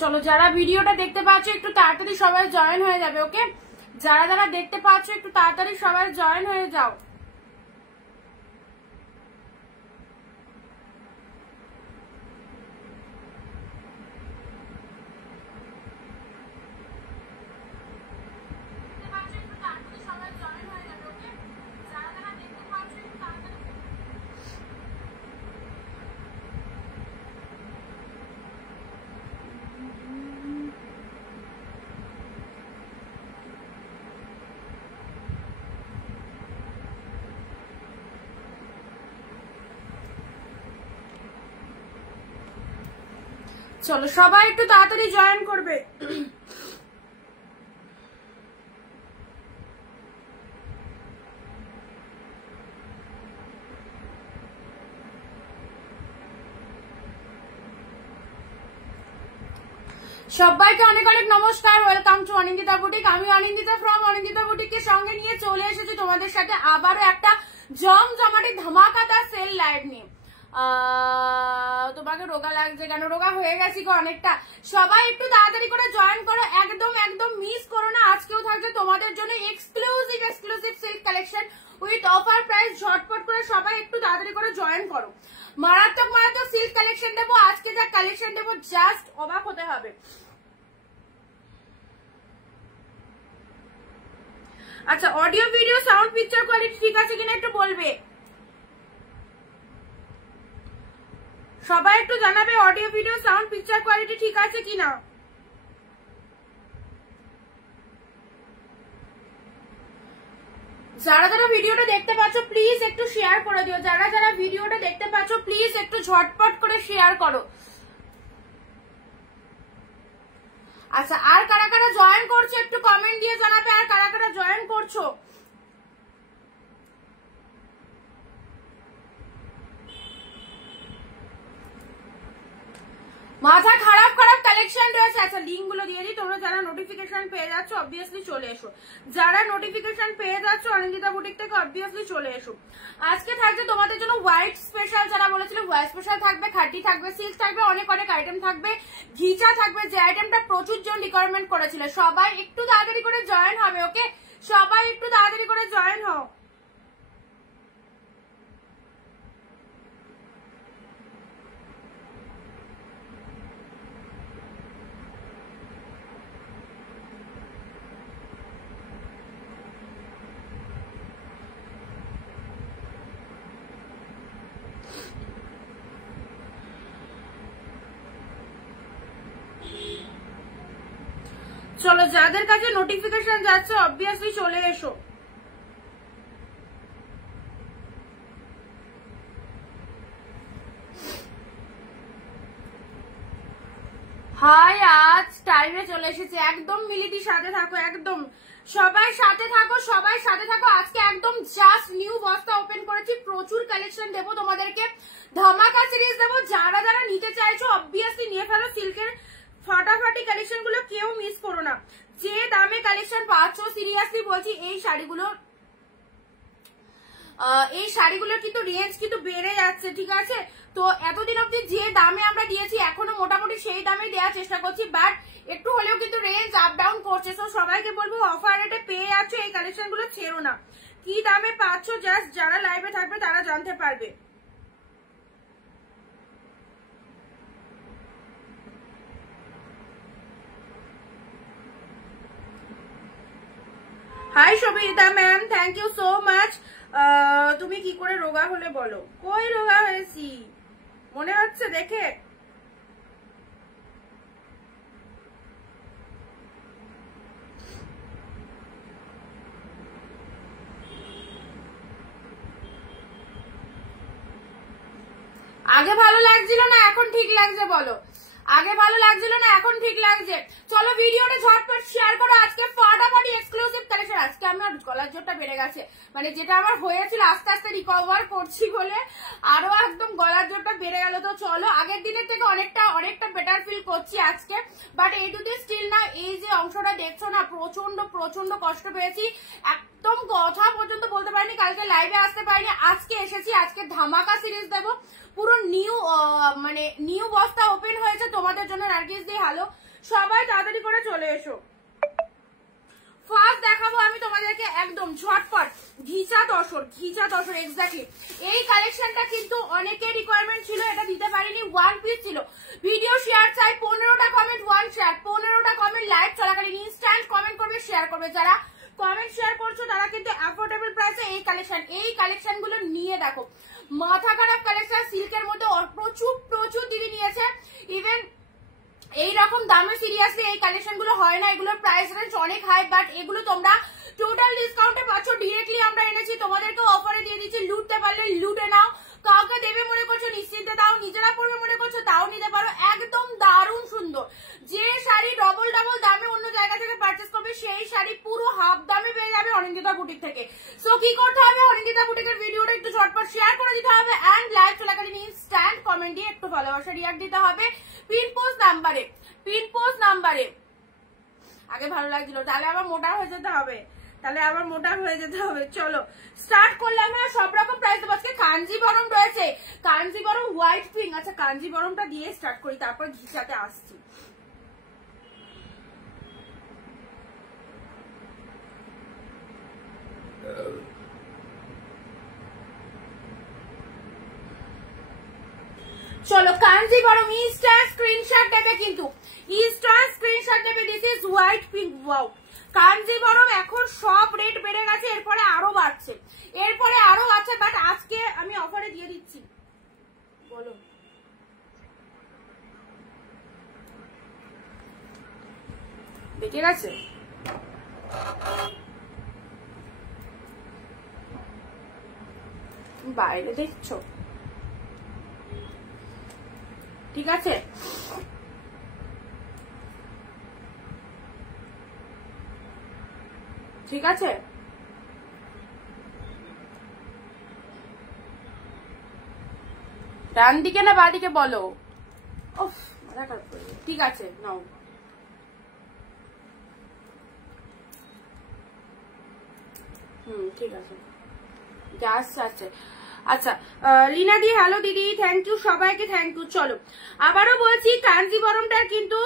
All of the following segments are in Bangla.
চলো যারা ভিডিওটা দেখতে পাচ্ছ একটু তাড়াতাড়ি সবাই জয়েন হয়ে যাবে, ওকে? যারা যারা দেখতে পাচ্ছ একটু তাড়াতাড়ি সবাই জয়েন হয়ে যাও। চলো সবাই একটু তাড়াতাড়ি জয়েন করবে। সবাইকে অনেক অনেক নমস্কার, ওয়েলকাম টু অনিন্দিতা বুটিক। আমি অনিন্দিতা ফ্রম অনিন্দিতা বুটিককে সঙ্গে নিয়ে চলে এসেছি তোমাদের সাথে আবারও একটা জমজমাটি ধামাকাদার সেল লাইভ নিয়ে। তোমাকে রোগা লাগছে কেন? রোগা হয়ে গেছি গো অনেকটা। সবাই একটু তাড়াতাড়ি করে জয়েন করো, একদম একদম মিস করো না। আজকেও থাকছে তোমাদের জন্য exclusive silk collection with offer price. ঝটপট করে সবাই একটু তাড়াতাড়ি করে জয়েন করো। মারাত্মক মারাত্মক সিল্ক কালেকশন দেবো আজকে, যা কালেকশন দেবো জাস্ট অবাক হতে হবে। আচ্ছা, audio video sound picture quality ঠিক আছে কিনা একটু বলবে। সবাই একটু জানাবে audio video sound picture quality ঠিক আছে কিনা। যারা যারা ভিডিওটা দেখতে পাচ্ছ প্লিজ একটু শেয়ার করে দিও। যারা যারা ভিডিওটা দেখতে পাচ্ছ প্লিজ একটু ঝটপট করে শেয়ার করো। আচ্ছা, আর কারা কারা জয়েন করছো একটু কমেন্ট দিয়ে জানাবে, আর কারা কারা জয়েন করছো। মাথা খারাপ খারাপ কালেকশন রয়েছে। আচ্ছা, লিঙ্ক গুলো দিয়ে দিই, তোমরা যারা নোটিফিকেশন পেয়ে যাচ্ছ অবভিয়াসলি চলে এসো। যারা নোটিফিকেশন পেয়ে যাচ্ছ অনিন্দিতা বুটিক থেকে অবভিয়াসলি চলে এসো। আজকে থাকছে তোমাদের জন্য হোয়াইট স্পেশাল, যারা বলেছিল হোয়াইট স্পেশাল থাকবে, খাটি থাকবে, সিল্ক থাকবে, অনেক অনেক আইটেম থাকবে, ঘিচা থাকবে, যে আইটেমটা প্রচুর জন রিকোয়ারমেন্ট করেছিল। সবাই একটু তাড়াতাড়ি করে জয়েন হবে, ওকে? সবাই একটু তাড়াতাড়ি করে জয়েন হও। চলো যাদের কাছে নোটিফিকেশন যাচ্ছে অবভিয়াসলি চলে এসো। হাই, আজ টাইমে চলে এসেছে একদম। মিলিটি সাথে থাকো, একদম সবাই সাথে থাকো, সবাই সাথে থাকো। আজকে একদম জাস্ট নিউ বস্তা ওপেন করেছি, প্রচুর কালেকশন দেবো তোমাদেরকে, ধামাকা সিরিজ দেবো। যারা যারা নিতে চাইছো অবভিয়াসলি নিয়ে ফেলো। সিল্কের ফাটাফাটি কালেকশন গুলো কেউ মিস করো না। যে দামে কালেকশন পাচ্ছ সিরিয়াসলি বলছি, এই শাড়িগুলোর কিন্তু রেঞ্জ কিন্তু বেড়ে যাচ্ছে, ঠিক আছে? তো এতদিন অব্দি যে দামে আমরা দিয়েছি এখনো মোটামুটি সেই দামে দেওয়ার চেষ্টা করছি, বাট একটু হলেও কিন্তু রেঞ্জ আপ ডাউন করছে। তো সবাইকে বলবো অফার রেটে পেয়ে যাচ্ছ, এই কালেকশন গুলো ছেড়ো না। কি দামে পাচ্ছ জাস্ট যারা লাইভে থাকবে তারা জানতে পারবে। Hi Sabita ma'am, thank you so much. তুমি কি করে রোগা হলে বলো? কই রোগা হয়েছি মনে হচ্ছে দেখে? আগে ভালো লাগছিল না, এখন ঠিক লাগছে বলো? আগে ভালো লাগছিল না, এখন ঠিক লাগছে। চলো ভিডিওটা ঝটপট শেয়ার করো। আজকে ফাটাফাটি এক্সক্লুসিভ কালেকশন। আজকে আমার গলার জোরটা বেড়ে গেছে, মানে যেটা আমার হয়েছিল আস্তে আস্তে রিকভার করছি বলে আরো একদম গলার জোরটা বেড়ে গেল। তো চলো আগের দিনের থেকে অনেকটা বেটার ফিল করছি আজকে। বাট এই দুটো স্টিল না, এই যে অংশটা দেখছো না, প্রচন্ড কষ্ট পেয়েছি, একদম কথা পর্যন্ত বলতে পারিনি। কালকে লাইভে আসতে পারিনি, আজকে এসেছি। আজকে ধামাকা সিরিজ দেবো, পুরো নিউ বস্তা ওপেন হয়েছে তোমাদের জন্য। নার্গিস দি হ্যালো, সবাই তাড়াতাড়ি করে চলে এসো। ফার্স্ট দেখাবো আমি তোমাদেরকে একদম ঝটপট ঘিচা তসর এক্স্যাক্টলি। এই কালেকশনটা কিন্তু অনেকের রিকোয়ারমেন্ট ছিল, এটা দিতে পারিনি, ওয়ান পিস ছিল। ভিডিও শেয়ার চাই, 15টা কমেন্ট, 1 শেয়ার, 15টা কমেন্ট লাইভ চলাকালীন ইনস্ট্যান্ট কমেন্ট করবে, শেয়ার করবে। যারা কমেন্ট শেয়ার করছো তারা কিন্তু অ্যাফোর্ডেবল প্রাইসে এই কালেকশন গুলো নিয়ে দেখো। মাথা খারাপ কালেকশন, সিল্কের মধ্যে প্রচুর দিদি নিয়েছে। ইভেন এইরকম দামে সিরিয়াসলি এই কালেকশন গুলো হয় না, এগুলোর প্রাইস রেঞ্জ অনেক হাই, বাট এগুলো তোমরা টোটাল ডিসকাউন্টে পাচ্ছ। ডিরেক্টলি আমরা এনেছি, তোমাদেরকে অফারে দিয়ে দিচ্ছি, লুটতে পারলে লুটে নাও, কাউকে দেবে মনে করছো নিশ্চিন্তে দাও, নিজেরা পড়বে মনে করছো তাও নিতে পারো। একদম দারুণ সুন্দর। যে শাড়ি ডবল দামে অন্য জায়গা থেকে পারচেস করবে সেই শাড়ি পুরো হাফ দামে পেয়ে যাবে অনিন্দিতা বুটিক থেকে। সো কি করতে হবে, অনিন্দিতা বুটিকের ভিডিওটা একটু ঝটপট শেয়ার করে দিতে হবে এন্ড লাইভ চলাকালীন ইনস্ট্যান্ট কমেন্ট দিয়ে একটু ভালোবাসা রিয়াক্ট দিতে হবে পিন পোস্ট নাম্বারে। আগে ভালো লাগছিল, তাহলে আবার মোটা হয়ে যেতে হবে। চলো স্টার্ট করলাম। হ্যাঁ, সব রকম প্রাইস দেবো আজকে। কাঞ্জিবরম রয়েছে, কাঞ্জিবরম হোয়াইট পিঙ্ক। আচ্ছা, কাঞ্জিবরমটা দিয়ে স্টার্ট করি, তারপর ঘিচাতে আসছি। চলো কাঞ্জিবরম ইনস্ট্যান্ট স্ক্রিনশট দেবে, কিন্তু ইনস্ট্যান্ট স্ক্রিনশট দেবে। This is white pink. Wow, Kanjeevaram এখন সব রেট বেড়ে গেছে, এরপরে আরো বাড়ছে, বাট আজকে আমি অফারে দিয়ে দিচ্ছি। বলো দেখে গেছে? বাইরে দেখছো? ঠিক আছে, ডান দিকে না বাঁ দিকে বলো? ঠিক আছে, নাও। ঠিক আছে, আছে। আচ্ছা, লীনা দি হ্যালো দিদি, থ্যাংক ইউ, সবাইকে থ্যাংক ইউ। চলো আবারও বলছি, কাঞ্জিবরমটার কিন্তু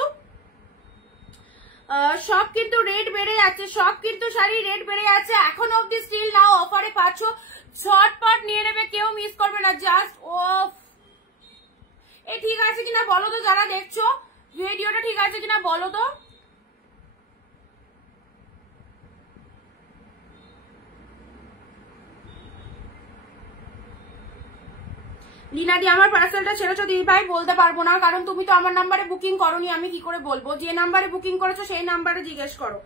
সব কিন্তু রেট বেড়ে যাচ্ছে, সব কিন্তু শাড়ি রেট বেড়ে যাচ্ছে। এখন অব্দি স্টিল নাও অফারে পাচ্ছ, ঝটপট নিয়ে নেবে, কেউ মিস করবে না। জাস্ট ঠিক আছে কিনা বলো তো, যারা দেখছো ভিডিওটা ঠিক আছে কিনা বলো তো। লীনাদি, আমার পার্সেলটা ছেড়েছো দিদি ভাই? বলতে পারবো না, কারণ তুমি তো আমার নাম্বারে বুকিং করোনি, আমি কি করে বলবো? যে নাম্বারে বুকিং করেছো সেই নাম্বারে জিজ্ঞেস করো।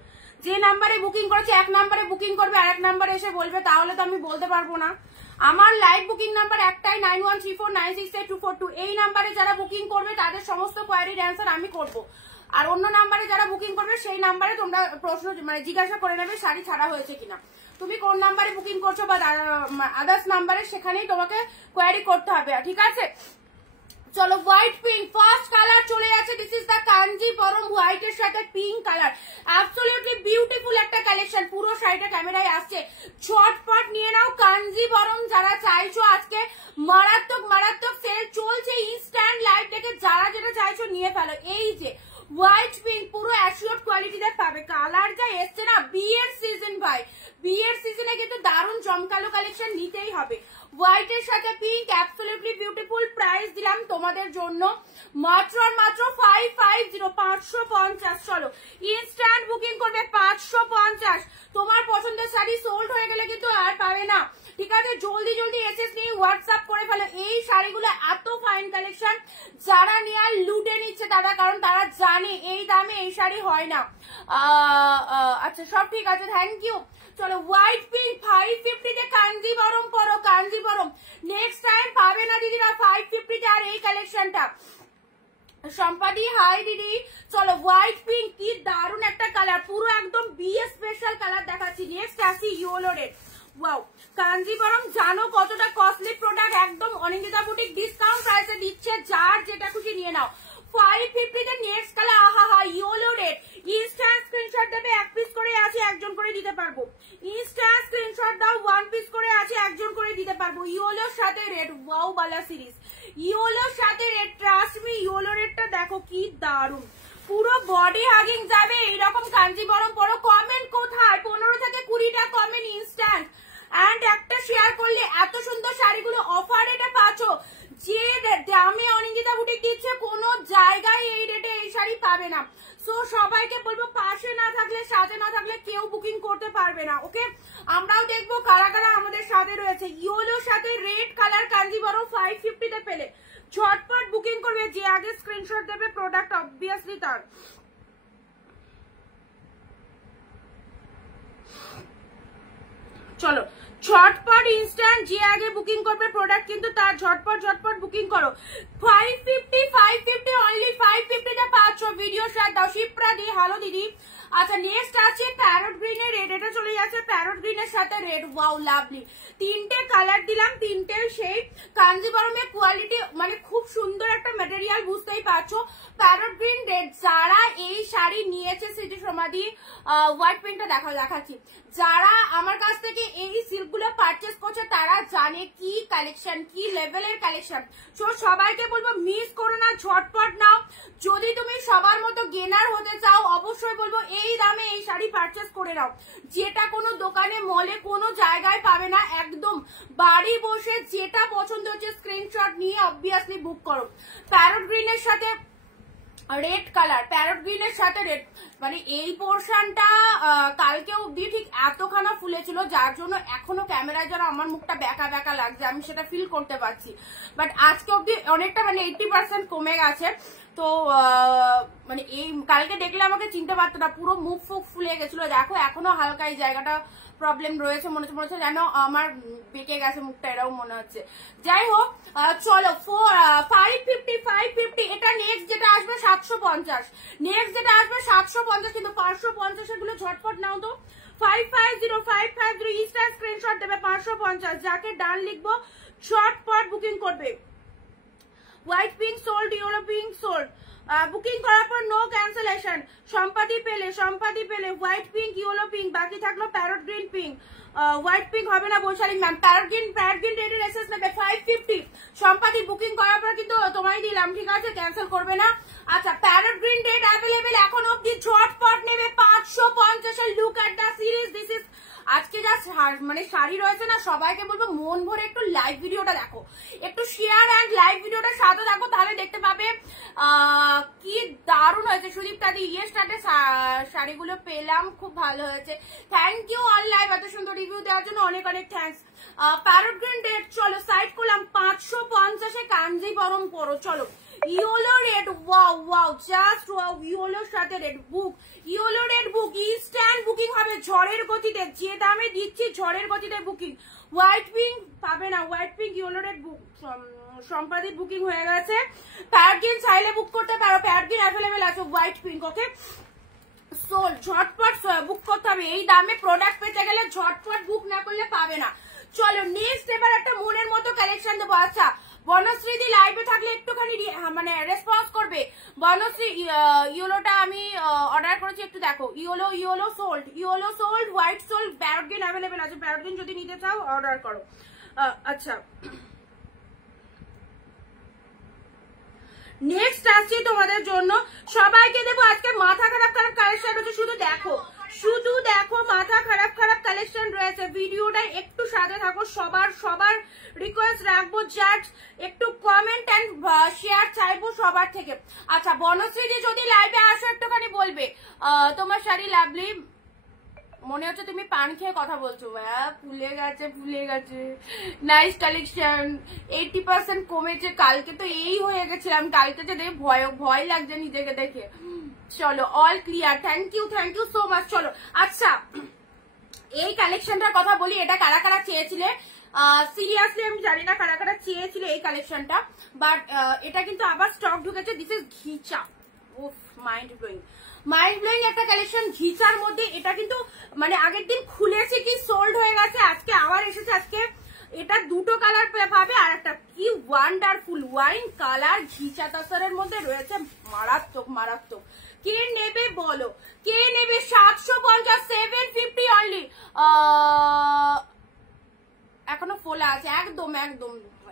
যে নাম্বারে বুকিং করেছো, এক নাম্বারে বুকিং করবে আর এক নাম্বারে এসে বলবে, তাহলে তো আমি বলতে পারবো না। আমার লাইভ বুকিং নাম্বার একটাই, 9134968242। এই নাম্বারে যারা বুকিং করবে তাদের সমস্ত কোয়ারির অ্যান্সার আমি করব। আর অন্য নাম্বারে যারা বুকিং করবে সেই নাম্বারে তোমরা প্রশ্ন জিজ্ঞাসা করে নেবে শাড়ি ছাড়া হয়েছে কিনা। তুমি কোন নাম্বারে বুকিং করছো বা আদার্স নাম্বারে, সেখানেই তোমাকে কোয়ারি করতে হবে, ঠিক আছে? চলো হোয়াইট পিঙ্ক ফার্স্ট কালার চলে যাচ্ছে। This is the Kanjeevaram white এর সাথে পিঙ্ক কালার, অ্যাবসলিউটলি বিউটিফুল একটা কালেকশন। পুরো শাড়িটা ক্যামেরায় আসছে, ঝটপট নিয়ে নাও। কাঞ্জিবরম যারা চাইছো, আজকে মারাত্মক সেল চলছে, ইনস্ট্যান্ট লাইভ দেখে যারা যেটা চাইছো নিয়ে ফেলো। এই যে হোয়াইট পিঙ্ক পুরো অ্যাশিওর কোয়ালিটিতে পাবে। কালার যা এসছে না, বিয়ের সিজন ভাই, বিয়ের সিজনে কিন্তু দারুণ জমকালো কালেকশন নিতেই হবে। হোয়াইট এর সাথে পিঙ্ক, অ্যাবসলিউটলি বিউটিফুল। প্রাইস দিলাম তোমাদের জন্য মাত্র 550। চলো ইনস্ট্যান্ট বুকিং করবে 550। তোমার পছন্দের শাড়ি সোল্ড হয়ে গেলে কিন্তু আর পাবে না, ঠিক আছে? জলদি এসএস নিয়ে হোয়াটসঅ্যাপ করে ফেলো। এই শাড়িগুলো এত ফাইন কালেকশন, যারা নিয়ে লুটে নিচ্ছে তারা, কারণ তারা জানে এই দামে এই শাড়ি হয় না। আচ্ছা, সব ঠিক আছে, থ্যাংক ইউ। চলো হোয়াইট পিঙ্ক 550 কাঞ্জিবরম পরো, কাঞ্জিবরম নেক্সট টাইম পাবে না দিদিরা 550 আর এই কালেকশনটা। সম্পাদি হাই দিদি। চলো হোয়াইট পিঙ্ক কি দারুণ একটা কালার, পুরো একদম বিয়ে স্পেশাল কালার দেখাচ্ছি। নেক্সট আসি ইয়েলো রেড। ওয়াও, কাঞ্জিবরম জানো কতটা কস্টলি প্রোডাক্ট, একদম অনিন্দিতা বুটিক ডিসকাউন্ট প্রাইসে দিচ্ছে, যার যেটা খুশি নিয়ে নাও। 550 তে নেক্সট কালার, আহা ইয়েলো রেড। ইনস্ট্যান্ট স্ক্রিনশট দেবে, এক পিস করে আছে, একজন করে দিতে পারবো। ইনস্ট্যান্ট স্ক্রিনশট দাও, ওয়ান পিস করে আছে, একজন করে দিতে পারবো। ইয়েলোর সাথে রেড, ওয়াও বালা সিরিজ, ইয়েলোর সাথে রেড। ট্রাস্ট মি, ইয়েলো রেডটা দেখো কি দারুণ, পুরো বডি হাগিং যাবে এইরকম কাঞ্জিবরম পরো। কমেন্ট কোথায়? 15 থেকে 20টা কমেন্ট ইনস্ট্যান্ট। এন্ড একটা শেয়ার করলে এত সুন্দর শাড়িগুলো অফার রেটে পাচ্ছ। যে দামে অনিন্দিতা বুটিক দিচ্ছে কোনো জায়গায় এই রেটে এই শাড়ি পাবে না। সো সবাইকে বলবো পাশে না থাকলে, সাথে না থাকলে কেউ বুকিং করতে পারবে না। ওকে, আমরাও দেখবো কারা কারা আমাদের সাথে রয়েছে। ইয়েলোর সাথে রেড কালার কাঞ্জিবরম 550 তে পেলে ঝটপট বুকিং করবে। যে আগে স্ক্রিনশট দেবে প্রোডাক্ট অবভিয়াসলি তার। চলো ঝটপট ইনস্ট্যান্ট যে আগে বুকিং করবে প্রোডাক্ট কিন্তু তার, ঝটপট ঝটপট বুকিং করো। 550 অনলি 550 টা পাচ্ছ। ভিডিও শেয়ার দাও। শিপ্রা দি হ্যালো দিদি। আচ্ছা নেক্সট আছে প্যারট গ্রিনের রেড, এটা চলে যাচ্ছে প্যারট গ্রিনের সাথে রেড। ওয়াও লাভলি, তিনটে কালার দিলাম, তিনটে সেই কাঞ্জিবরমের কোয়ালিটি মানে খুব সুন্দর একটা ম্যাটেরিয়াল, বুঝতেই পারছো। প্যারট গ্রিন রেড, যারা এই শাড়ি নিয়েছে স্মৃতি সমাধি হোয়াইট প্রিন্টটা দেখাচ্ছি, যারা আমার কাছ থেকে এই সিল্ক গুলো পারচেস করছে তারা জানে কি কালেকশন, কি লেভেলের কালেকশন। সো সবাইকে বলবো মিস করো না, ঝটপট নাও। যদি তুমি সবার মতো গেনার হতে চাও অবশ্যই বলবো এই দামে এই শাড়ি পারচেস করে নাও, যেটা কোনো দোকানে মলে কোনো জায়গায় পাবে না। একদম বাড়ি বসে যেটা পছন্দ হচ্ছে স্ক্রিনশট নিয়ে অবভিয়াসলি বুক করো। প্যারট গ্রিনের সাথে রেড কালার, প্যারট গ্রিনের সাথে রেড, মানে এই পোর্শনটা কালকে অব্দি ঠিক এতখানা ফুলেছিল যার জন্য এখনো ক্যামেরায় যারা আমার মুখটা ব্যাকা ব্যাকা লাগছে, আমি সেটা ফিল করতে পারছি। বাট আজকে অব্দি অনেকটা মানে 80% কমে গেছে। তো মানে এই কালকে দেখলে আমাকে চিনতে পারতো না, পুরো মুখ ফুক ফুলে গেছিল। দেখো এখনো হালকা এই জায়গাটা প্রবলেম রয়েছে, মনে হচ্ছে যেন আমার বেঁকে গেছে মুখটা, এটাও মনে হচ্ছে। যাই হোক চলো 550 এটা নেক্সট যেটা আসবে 750, নেক্সট যেটা আসবে 750, কিন্তু 550 এগুলো ঝটপট নাও তো। 550 ইস্টার স্ক্রিনশট দেবে 550, যাকে ডান লিখবো ঝটপট বুকিং করবে। White pink sold, yellow pink sold, booking করার পর নো ক্যান্সেলেশন। সম্পাদি পেলে হোয়াইট পিঙ্ক, ইয়েলো পিঙ্ক, বাকি থাকলো parrot green pink. White pink হবে না বৈশালী ম্যাম, প্যারট গ্রিন রেডের এসএস নেবে 550। সম্পাদি বুকিং করার পর কিন্তু তোমায় দিলাম, ঠিক আছে, ক্যান্সেল করবে না। আচ্ছা প্যারট গ্রিন রেড অ্যাভেলেবেল এখন অব্দি, ঝটপট নেবে 550। Look at the series, this is আজকে যা মানে শাড়ি রয়েছে না, সবাইকে বলবো মন ভরে একটু লাইভ ভিডিওটা দেখো, একটু শেয়ার এন্ড লাইভ ভিডিওটা সাথে দেখো, তাহলে দেখতে পাবে কি দারুণ হয়েছে। সুদীপ দাদি ইয়ে স্টার্টে শাড়িগুলো পেলাম, খুব ভালো হয়েছে। থ্যাংক ইউ অল লাইভ এত সুন্দর রিভিউ দেওয়ার জন্য, অনেক অনেক থ্যাংকস। প্যারট গ্রিন রেড চলো সাইড করলাম 550 কাঞ্জিবরম পরো। চলো yellow red, wow wow just wow, ইয়েলোর সাথে red book, yellow red book instant booking হবে ঝড়ের গতিতে, যে দামে দিচ্ছি ঝড়ের গতিতে বুকিং। হোয়াইট পিঙ্ক পাবে না, হোয়াইট পিঙ্ক ইয়েলো রেড বুক সম্পাদিত বুকিং হয়ে গেছে। প্যারট গ্রিন চাইলে বুক করতে পারো, প্যারট গ্রিন অ্যাভেলেবেল আছে। হোয়াইট পিঙ্ক ওকে সোল, ঝটপট বুক করতে হবে। এই দামে প্রোডাক্ট পেতে গেলে ঝটপট বুক না করলে পাবে না। চলো নেক্সট এবার একটা মনের মতো কালেকশন দেবো। আচ্ছা বনশ্রী দি লাইভে থাকলে একটুখানি মানে রেসপন্স করবে। বনশ্রী ইয়েলোটা আমি অর্ডার করেছি, একটু দেখো। Yellow sold, white sold, parrot green available আছে। প্যারট গ্রিন যদি নিতে চাও অর্ডার করো। আচ্ছা নেক্সট আসছি তোমাদের জন্য, সবাইকে দেবো আজকে মাথা খারাপ কালেকশন হচ্ছে। শুধু দেখো মাথা খারাপ কালেকশন রয়েছে। ভিডিওটা একটু সাথে থাকো, সবার রিকোয়েস্ট রাখবো, জাস্ট একটু কমেন্ট এন্ড শেয়ার চাইবো সবার থেকে। আচ্ছা বনশ্রী যদি লাইভে আসো একটুখানি বলবে তোমার শাড়ি লাভলি। মনে হচ্ছে তুমি পান খেয়ে কথা বলছো, ভাইয়া ফুলে গেছে। নাইস কালেকশন, 80% কমেছে। কালকে তো এই হয়ে গেছিলাম, কালকে যে ভয় লাগছে নিজেকে দেখে। চলো all clear, thank you so much. চলো আচ্ছা এই কালেকশনটার কথা বলি, এটা কারা কারা চেয়েছিলে সিরিয়াসলি আমি জানি না কারা কারা চেয়েছিলে এই কালেকশনটা, বাট এটা কিন্তু আবার স্টক ঢুকেছে। দিস ইজ ঘিচা, উফ মাইন্ড ব্লোয়িং একটা কালেকশন ঘিচার মধ্যে। এটা কিন্তু মানে আগের দিন খুলেছে কি সোল্ড হয়ে গেছে, আজকে আবার এসেছে। আজকে এটা দুটো কালার পাবে, আর একটা কি ওয়ান্ডারফুল ওয়াইন কালার ঘিচা তাসারের মধ্যে রয়েছে, মারাত্মক। কে নেবে বলো, কে নেবে? 750, 750 অনলি। এখনো ফোলা আছে, একদম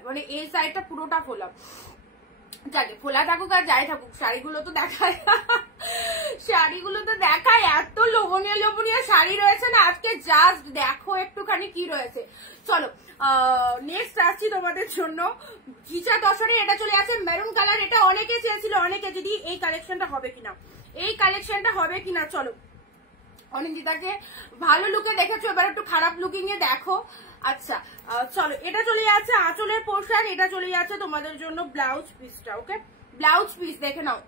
মানে এই সাইডটা পুরোটা ফোলা। যাকে খোলা থাকুক আর যাই থাকুক, শাড়িগুলো তো দেখায় শাড়িগুলো তো দেখায়, এত লোভনীয় লোভনীয় শাড়ি রয়েছে না আজকে, জাস্ট দেখো একটুখানি কি রয়েছে। চলো নেক্সট আসছি তোমাদের জন্য ঘিচা দশরে, এটা চলে আসে মেরুন কালার, এটা অনেকে চেয়েছিল, অনেকে যদি এই কালেকশনটা হবে কিনা, এই কালেকশনটা হবে কিনা। চলো অনিন্দিতাকে ভালো লুকে দেখেছো, এবার একটু খারাপ লুকিং এ দেখো। আচ্ছা চলো, এটা চলে যাচ্ছে আঁচলের পোর্শন, এটা চলে যাচ্ছে তোমাদের জন্য ব্লাউজ পিসটা। ওকে, ব্লাউজ পিস দেখে নাও,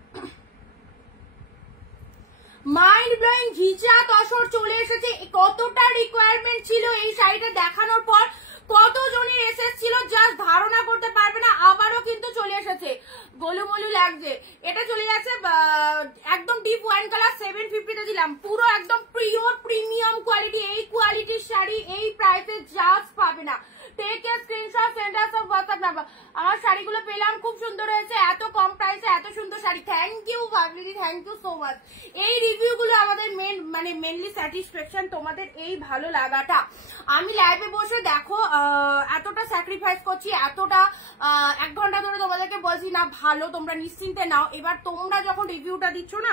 মাইন্ড ব্লোয়িং ঘিচা তসর চলে এসেছে। কতটা রিকোয়ারমেন্ট ছিল এই শাড়িটা দেখানোর পর, কতজনের এসেস ছিল জাস্ট ধারণা করতে পারবে না। আবারও কিন্তু চলে এসেছে, গোলুমলু লাগছে। এটা চলে যাচ্ছে একদম ডিপ ওয়াইন কালার, 750 তে দিলাম, পুরো একদম পিওর প্রিমিয়াম কোয়ালিটি। এই কোয়ালিটির শাড়ি এই প্রাইসে জাস্ট পাবে না। Take a screenshot, send us of WhatsApp number. আমার শাড়িগুলো পেলাম, খুব সুন্দর হয়েছে, এত কম প্রাইসে এত সুন্দর শাড়ি। থ্যাংক ইউ ভাবলিদি, থ্যাংক ইউ সো মাচ। এই রিভিউ গুলো আমাদের মেনলি স্যাটিসফ্যাকশন, তোমাদের এই ভালো লাগাটা। আমি লাইভে বসে দেখো এতটা স্যাক্রিফাইস করছি, এতটা 1 ঘন্টা ধরে তোমাদেরকে বলছি না ভালো, তোমরা নিশ্চিন্তে নাও। এবার তোমরা যখন রিভিউটা দিচ্ছ না,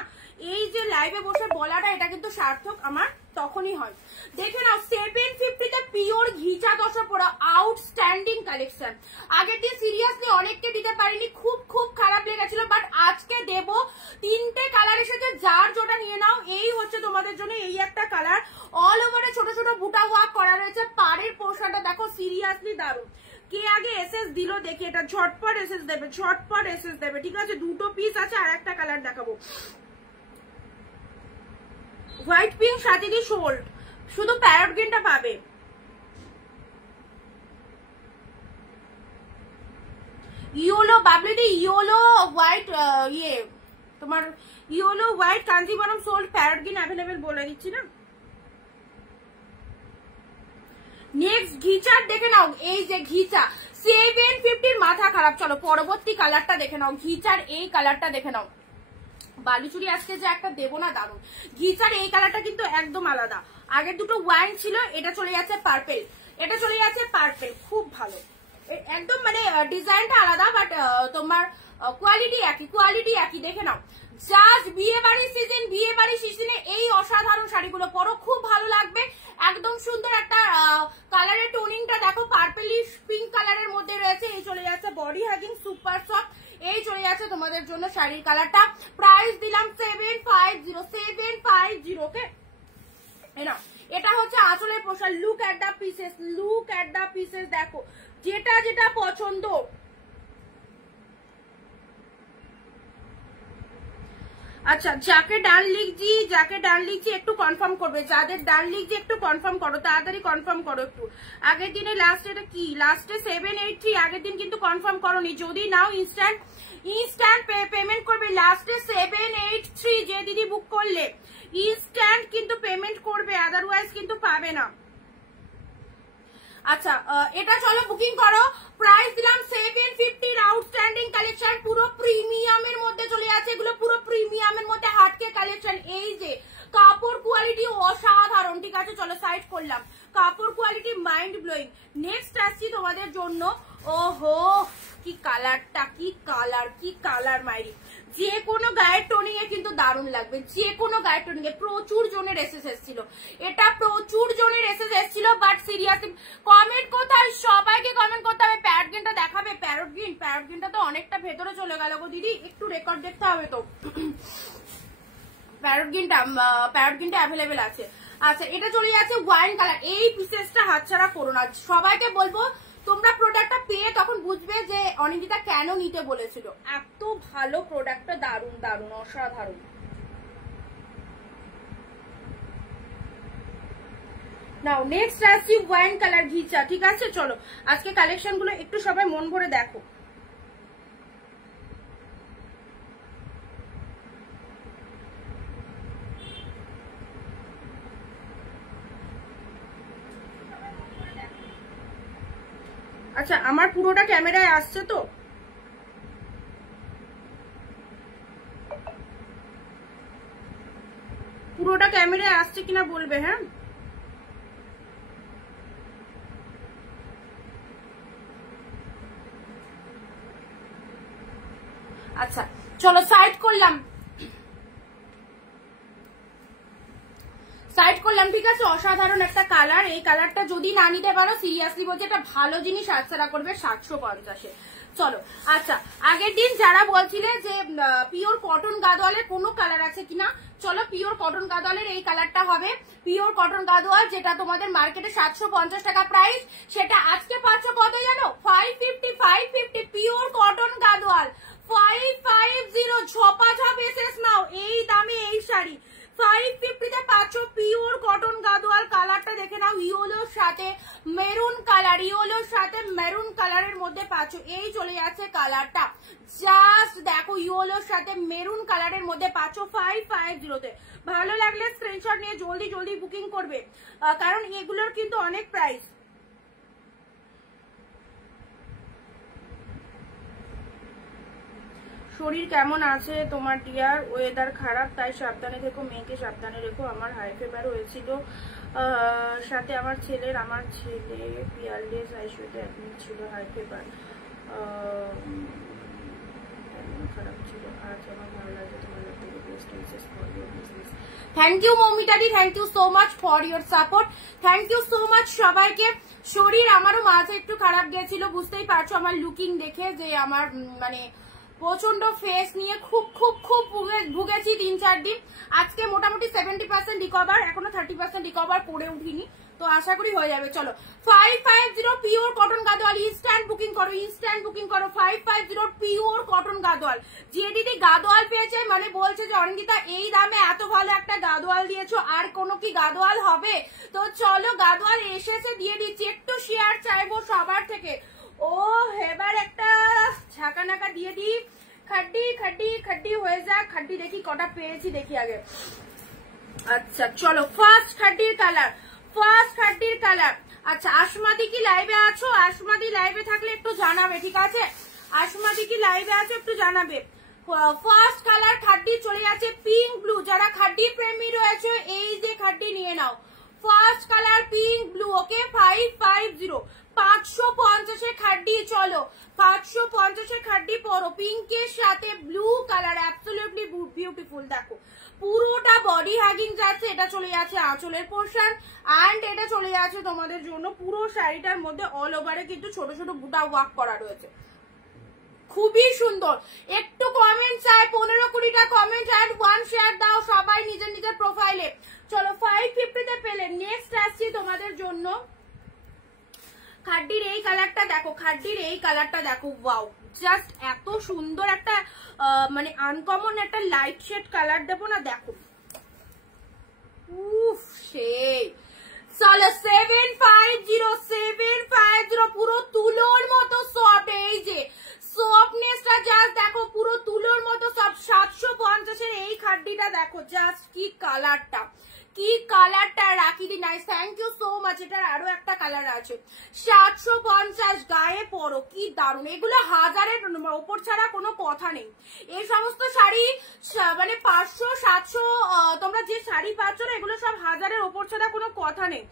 এই যে লাইভে বসে বলাটা, এটা কিন্তু সার্থক আমার তখনই হয়। দেখে নাও 750 তে পিওর ঘিচা দশা পড়া আউটস্ট্যান্ডিং কালেকশন। আগের দিন সিরিয়াসলি অনেককে দিতে পারিনি, খুব খুব খারাপ লেগেছিল, বাট আজকে দেব। 3টে কালার এসেছে, যার যেটা নিয়ে নাও। এই হচ্ছে তোমাদের জন্য এই একটা কালার, অল ওভারে ছোট ছোট বুটা ওয়ার্ক করা রয়েছে। পাড়ের পোর্শনটা দেখো, সিরিয়াসলি দারুণ। কে আগে এসএস দিল দেখি, এটা ঝটপট এসএস দেবে, ঝটপট এসএস দেবে। ঠিক আছে, 2টো পিস আছে, আর একটা কালার দেখাবো। হোয়াইট পিঙ্ক সাথে দিয়ে শোল্ড, শুধু প্যারট গ্রিনটা পাবে। ইয়েলো বাবলিদি, ইয়েলো হোয়াইট, ইয়ে তোমার yellow white Kanjeevaram sold, parrot green available বলে দিচ্ছি না। নেক্সট ঘিচার দেখে নাও, এই যে ঘিচা 750 মাথা খারাপ। চলো পরবর্তী কালারটা দেখে নাও, ঘিচার এই কালারটা দেখে নাও। বালুচুরি আজকে যে একটা দেবো না, দারুন। ঘিচার এই কালারটা কিন্তু একদম আলাদা। আগের দুটো ওয়াইন ছিল, এটা চলে যাচ্ছে পার্পেল, এটা চলে যাচ্ছে পার্পেল, খুব ভালো একদম, মানে ডিজাইনটা আলাদা, বাট তোমার কোয়ালিটি একই, কোয়ালিটি একই। দেখে নাও, জাস্ট বিয়ে বাড়ির সিজন, বিয়ে বাড়ির সিজনে এই অসাধারণ শাড়িগুলো পরো, খুব ভালো লাগবে। একদম সুন্দর একটা কালারের টোনিংটা দেখো, পার্পলিশ পিঙ্ক কালারের মধ্যে রয়েছে। এই চলে যাচ্ছে বডি হাগিং সুপার সফট, এই চলে যাচ্ছে তোমাদের জন্য শাড়ির কালারটা। প্রাইস দিলাম 750, ওকে। এটা হচ্ছে আঁচলের পোশাক। Look at the pieces, look at the pieces, দেখো যেটা যেটা পছন্দ। আচ্ছা, যাকে ডান লিখছি, যাকে ডান লিখছি একটু কনফার্ম করবে, যাদের ডান লিখছি একটু কনফার্ম করো, তাড়াতাড়ি কনফার্ম করো একটু। আগের দিনে লাস্ট এটা কি, লাস্টে 783, আগের দিন কিন্তু কনফার্ম করোনি। যদি নাও ইনস্ট্যান্ট পেমেন্ট করবে। লাস্টে 783 যে দিদি বুক করলে ইনস্ট্যান্ট কিন্তু পেমেন্ট করবে, আদারওয়াইজ কিন্তু পাবে না। আচ্ছা, এটা চলো বুকিং করো। প্রাইস দিলাম 750, আউটস্ট্যান্ডিং কালেকশন, পুরো প্রিমিয়ামের মধ্যে চলে যাচ্ছে এগুলো, পুরো প্রিমিয়ামের মধ্যে হাটকে কালেকশন। এই যে কাপড় কোয়ালিটি অসাধারণ। ঠিক আছে, চলো সাইড করলাম, কাপড় কোয়ালিটি মাইন্ড ব্লোয়িং। নেক্সট আসছি তোমাদের জন্য, ওহো কি কালারটা, কি কালার, কি কালার মাইরি। যে কোনো গায়ের টোনিং এ কিন্তু দারুণ লাগবে, যে কোনো গায়ের টোনিং এ। প্রচুর জনের এসএস এসেছিল, এটা প্রচুর জনের এসএস এসেছিল, বাট সিরিয়াসলি কমেন্ট কোথায়, সবাইকে কমেন্ট করতে হবে। প্যারট গ্রিনটা দেখাবে, প্যারট গ্রিন, প্যারট গ্রিনটা তো অনেকটা ভেতরে চলে গেল গো দিদি, একটু রেকর্ড দেখতে হবে তো। প্যারট গ্রিনটা অ্যাভেলেবেল আছে। আচ্ছা, এটা চলে যাচ্ছে ওয়াইন কালার। এই পিসেসটা হাতছাড়া করো না, সবাইকে বলবো তোমরা প্রোডাক্টটা পেয়ে তখন বুঝবে যে অনিন্দিতা কেন নিতে বলেছিল। এত ভালো প্রোডাক্টটা, দারুণ দারুণ অসাধারণ। নাও নেক্সট আসছি ওয়াইন কালার ঘিচা। ঠিক আছে, চলো আজকে কালেকশন গুলো একটু সবাই মন ভরে দেখো। আচ্ছা, আমার পুরোটা ক্যামেরায় আসছে তো? পুরোটা ক্যামেরায় আসছে কিনা বলবে, হ্যাঁ। আচ্ছা চলো সাইড করলাম, ঠিক আছে। অসাধারণ একটা কালার, এই কালারটা যদি না নিতে পারো সিরিয়াসলি বলছি এটা ভালো জিনিস আচ্ছা করবে 750-এ। চলো আচ্ছা, আগের দিন যারা বলছিলে যে পিওর কটন গাদোয়ালের কোনো কালার আছে কিনা, চলো পিওর কটন গাদোয়ালের এই কালারটা হবে। পিওর কটন গাদোয়াল যেটা তোমাদের মার্কেটে 750 টাকা প্রাইস, সেটা আজকে পাচ্ছ কত জানো? 550 পিওর কটন গাদোয়াল 550 ঝপাঝপ এসএস নাও, এই দামে এই শাড়ি 550-তে পাচ্ছ পিওর কটন গাদোয়াল। কালারটা দেখে নাও, ইয়েলোর সাথে মেরুন কালার, ইয়েলোর সাথে মেরুন কালারের মধ্যে পাচ্ছ, এই চলে যাচ্ছে কালারটা। জাস্ট দেখো ইয়েলোর সাথে মেরুন কালারের মধ্যে পাচ্ছ 550-তে। ভালো লাগলে স্ক্রিনশট নিয়ে জলদি জলদি বুকিং করবে, কারণ এগুলোর কিন্তু অনেক প্রাইস। শরীর কেমন আছে তোমার ডিয়ার? ওয়েদার খারাপ তাই সাবধানে থেকো, মেয়েকে সাবধানে রেখো। আমার হাই ফিভার হয়েছিল, সাথে আমার ছেলে পিয়ারলেস আইসিইউতে অ্যাডমিট ছিল, হাই ফিভার খারাপ ছিল। আজ আমার ভালো লাগে, তোমার best wishes for your business. Thank you মৌমিতাদি, thank you so much for your support, thank you so much সবাইকে। শরীর আমারও মাঝে একটু খারাপ গেছিল, বুঝতেই পারছো আমার লুকিং দেখে যে আমার মানে প্রচন্ড ফেস নিয়ে খুব খুব খুব ভুগেছি 3-4 দিন। আজকে মোটামুটি 70% রিকভার, এখনো 30% রিকভার করে উঠিনি, তো আশা করি হয়ে যাবে। চলো 550 pure cotton Gadwal, instant booking করো, ইনস্ট্যান্ট বুকিং করো। 550 পিওর কটন গাদোয়াল। যে দিদি গাদোয়াল পেয়েছে মানে বলছে যে অনিন্দিতা এই দামে এত ভালো একটা গাদোয়াল দিয়েছো, আর কোনো কি গাদোয়াল হবে? তো চলো গাদোয়াল এসেছে, দিয়ে দিচ্ছি। একটু শেয়ার চাইবো সবার থেকে। ও এবার একটা ঝাঁকা নাকা দিয়ে দিই, খাড্ডি খাড্ডি খাড্ডি হয়ে যাক। খাড্ডি দেখি কটা পেয়েছি, দেখি আগে। আচ্ছা চলো ফার্স্ট খাড্ডির কালার, ফার্স্ট খাড্ডির কালার। আচ্ছা আসমাদি কি লাইভে আছো? আসমাদি লাইভে থাকলে একটু জানাবে, ঠিক আছে? আসমাদি কি লাইভে আছো একটু জানাবে। ফার্স্ট কালার খাড্ডি চলে যাচ্ছে পিঙ্ক ব্লু। যারা খাড্ডি প্রেমী রয়েছে এই যে খাড্ডি নিয়ে নাও। ফার্স্ট কালার পিঙ্ক ব্লু, ওকে 550 550-এর খাড্ডি। চলো 550-এর খাড্ডি পরো, পিঙ্কের সাথে ব্লু কালার, অ্যাবসলিউটলি বিউটিফুল। দেখো পুরোটা বডি হ্যাগিং যাচ্ছে, এটা চলে যাচ্ছে আঁচলের পোর্শন, অ্যান্ড এটা চলে যাচ্ছে তোমাদের জন্য পুরো শাড়িটার মধ্যে অল ওভারে কিন্তু ছোট ছোট বুটা ওয়ার্ক করা রয়েছে, খুবই সুন্দর। একটু কমেন্ট চাই, 15-20টা কমেন্ট অ্যান্ড 1 শেয়ার দাও সবাই নিজের নিজের প্রোফাইলে। চলো 550-তে পেলে। নেক্সট আসছি তোমাদের জন্য খাড্ডির এই কালারটা দেখো, খাড্ডির এই কালারটা দেখো, ওয়াও জাস্ট এত সুন্দর একটা মানে আনকমন একটা লাইট শেড কালার দেবো না, দেখো উফ সেই। চলো 750 পুরো তুলোর মতো সফট, এই যে সফটনেসটা জাস্ট দেখো, পুরো তুলোর মতো সব। 750-এর এই খাড্ডিটা দেখো, জাস্ট কি কালারটা, কি কালারটা রাখি দি nice, thank you so much. এটার আরো একটা কালার আছে 750, গায়ে পরো, কি দারুণ। এগুলো 1000-এর ওপর ছাড়া কোনো কথা নেই। এই সমস্ত শাড়ি মানে 500-700 তোমরা যে শাড়ি পাচ্ছ না, এগুলো সব 1000-এর ওপর ছাড়া কোনো কথা নেই।